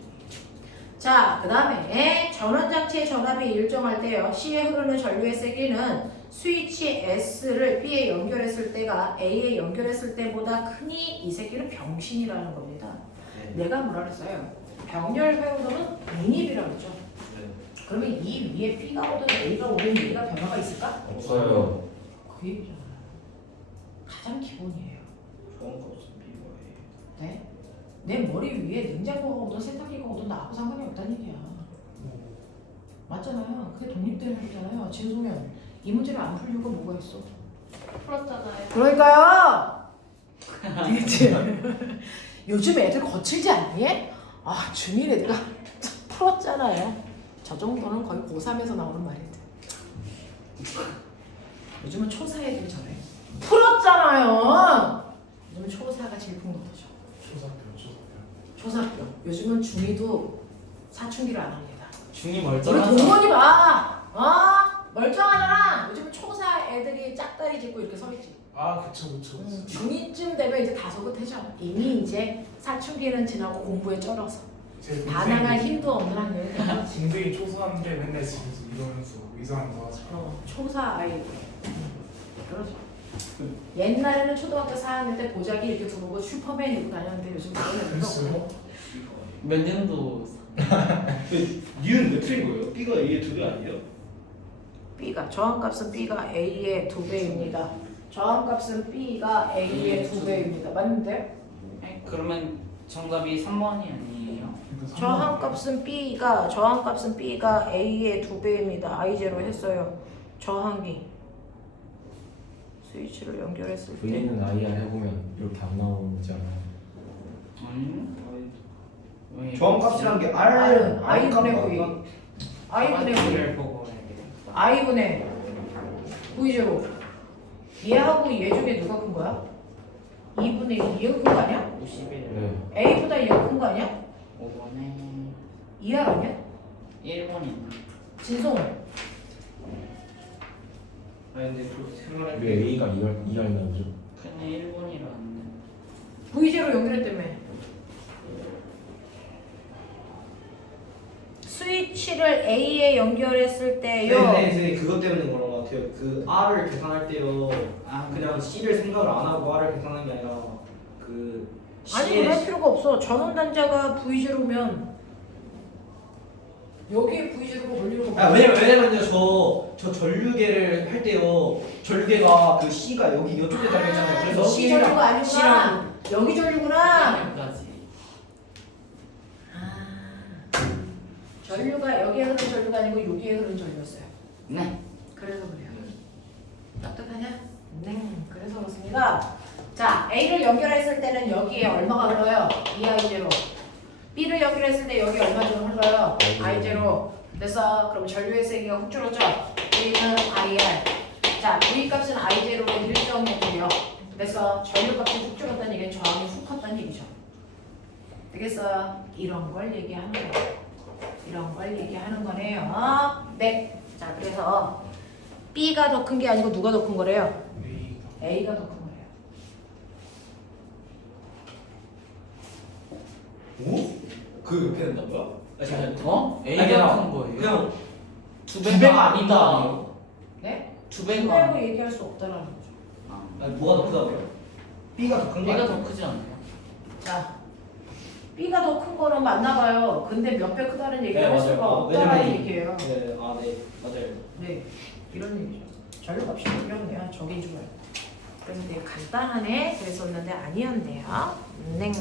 자, 그 다음에 전원장치의 전압이 일정할 때요. C에 흐르는 전류의 세기는 스위치 S를 B에 연결했을 때가 A에 연결했을 때보다 크니 이 새끼는 병신이라는 겁니다. 네. 내가 뭐라 그랬어요? 병렬 회오도는 독립이라고 그러죠. 네. 그러면 이 위에 B가 오든 A가 오든 얘가 변화가 있을까? 없어요. 그 얘기잖아요. 가장 기본이에요. 저항값은 B와의 네? 내 머리 위에 냉장고가 오든 세탁기가 오든 나하고 상관이 없다는 얘기야. 맞잖아요. 그게 독립되는 거잖아요. 진소면 이 문제를 안 풀려고 뭐가 있어? 풀었잖아요. 그러니까요. 그치? 요즘 애들 거칠지 않니? 아 중1 애들가 풀었잖아요. 저 정도는 거의 고3에서 나오는 말인데. 요즘은 초사 애들이 저래. 풀었잖아요. 요즘은 초사가 질풍노도죠. 초사표. 요즘은 중2도 사춘기를 안 합니다. 중이 우리 멀쩡하죠. 동원이 봐. 멀쩡하잖아. 요즘은 초사 애들이 짝다리 짚고 이렇게 서 있지. 아 그쵸. 중2쯤 되면 이제 다소곳해져. 이미 이제 사춘기는 지나고 공부에 쩔어서 제 반항할 힘도 없는 학년이 돼. 동생이 초소한데 맨날 집에서 이러면서 이상한 거 하죠. 초사 아이들. 그러죠. 옛날에는 초등학교 4학년 때 보자기 이렇게 들어오고 슈퍼맨 입고 다녔는데 요즘 그런 애들도 없고. 몇 년도 U는 몇 틀린 거예요? B가 A의 2배 아니에요? B가 저항값은 B가 A의 2배입니다. 저항값은 B가 A의 2배입니다. 맞는데? 그러면 정답이 3번이 아니에요? 저항값은 B가 A의 2배입니다. I0 했어요. 저항이 스위치를 연결했을 때 V는 IR 해보면 이렇게 안 나오지 않아요? 왜 저항값이란 게 R은 R I분의 값 V 맞나? I분의 V 를 보고 해야 돼요. I분의 V0 얘하고 얘 중에 누가 큰 거야? 2분의 2 얘가 큰 거 아니야? 51. 네. A보다 얘가 큰 거 아니야? 5번에 2R 아니야? 1번이 진성은 아니 근데 그렇게 생각할 왜 A가 2알 나오죠? 그냥 1번이라는데. V0 연결했다며 스위치를 A에 연결했을 때요 네, 선생님 그것 때문에 그런 것 같아요. 그 R을 계산할 때요. 그냥 C를 생각을 안 하고 R을 계산하는 게 아니라 그 아니 C의 그럴 필요가 없어. 전원단자가 V0면 여기에 V0로 올리는 거 왜냐면요 저 전류계를 할 때요 전류계가 그 C가 여기 이쪽에 달려 있잖아요. 그래서 C 전류가 아니구나. 여기 전류구나. 여기까지. 전류가 여기에 흐르는 전류가 아니고 여기에 흐르는 전류였어요. 네. 그래서 그래요. 똑똑하냐? 네. 그래서 그렇습니다. 자, A를 연결했을 때는 여기에 얼마가 흘러요? 2I0. B를 연결했을 때 여기 얼마 좀 흘러요? I0. 그래서 그럼 전류의 세기가 훅 줄었죠? V는 IR. 자, V 값은 I0의 일정이고요. 그래서 전류 값이 훅 줄었다는 얘기는 저항이 훅 컸다는 얘기죠. 되겠어요? 이런 걸 얘기하는 거예요. 이런 걸 얘기하는 거네요. 네. 자, 그래서 B가 더 큰 게 아니고 누가 더 큰 거래요? A가 더 큰 거래요. 오? 그 옆에 된다고요? 어? 아니, A가 그냥- 큰 거예요. 그냥 두 배가 배가 아니다. 아니다. 네? 두 배로 배가 아니다. 얘기할 수 없다라는 거죠. 아니, 뭐가 더 크다고요? B가 더 큰 거 B가 아니에요? 더 크지 않나요? 자, B가 더 큰 거는 맞나 봐요. 근데 몇 배 크다는 얘기를 할 맞아요. 수가 없다라는 왜냐면- 얘기예요. 네, 네, 맞아요. 네, 이런 얘기죠. 전류값이 어려우네요. 저긴 줄 알고. 그래서 되게 간단하네. 그랬었는데 아니었네요. 네.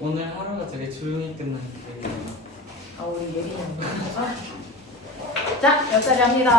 오늘 하루가 되게 조용히 끝났는데. 우리 예린이 자, 여기까지 합니다.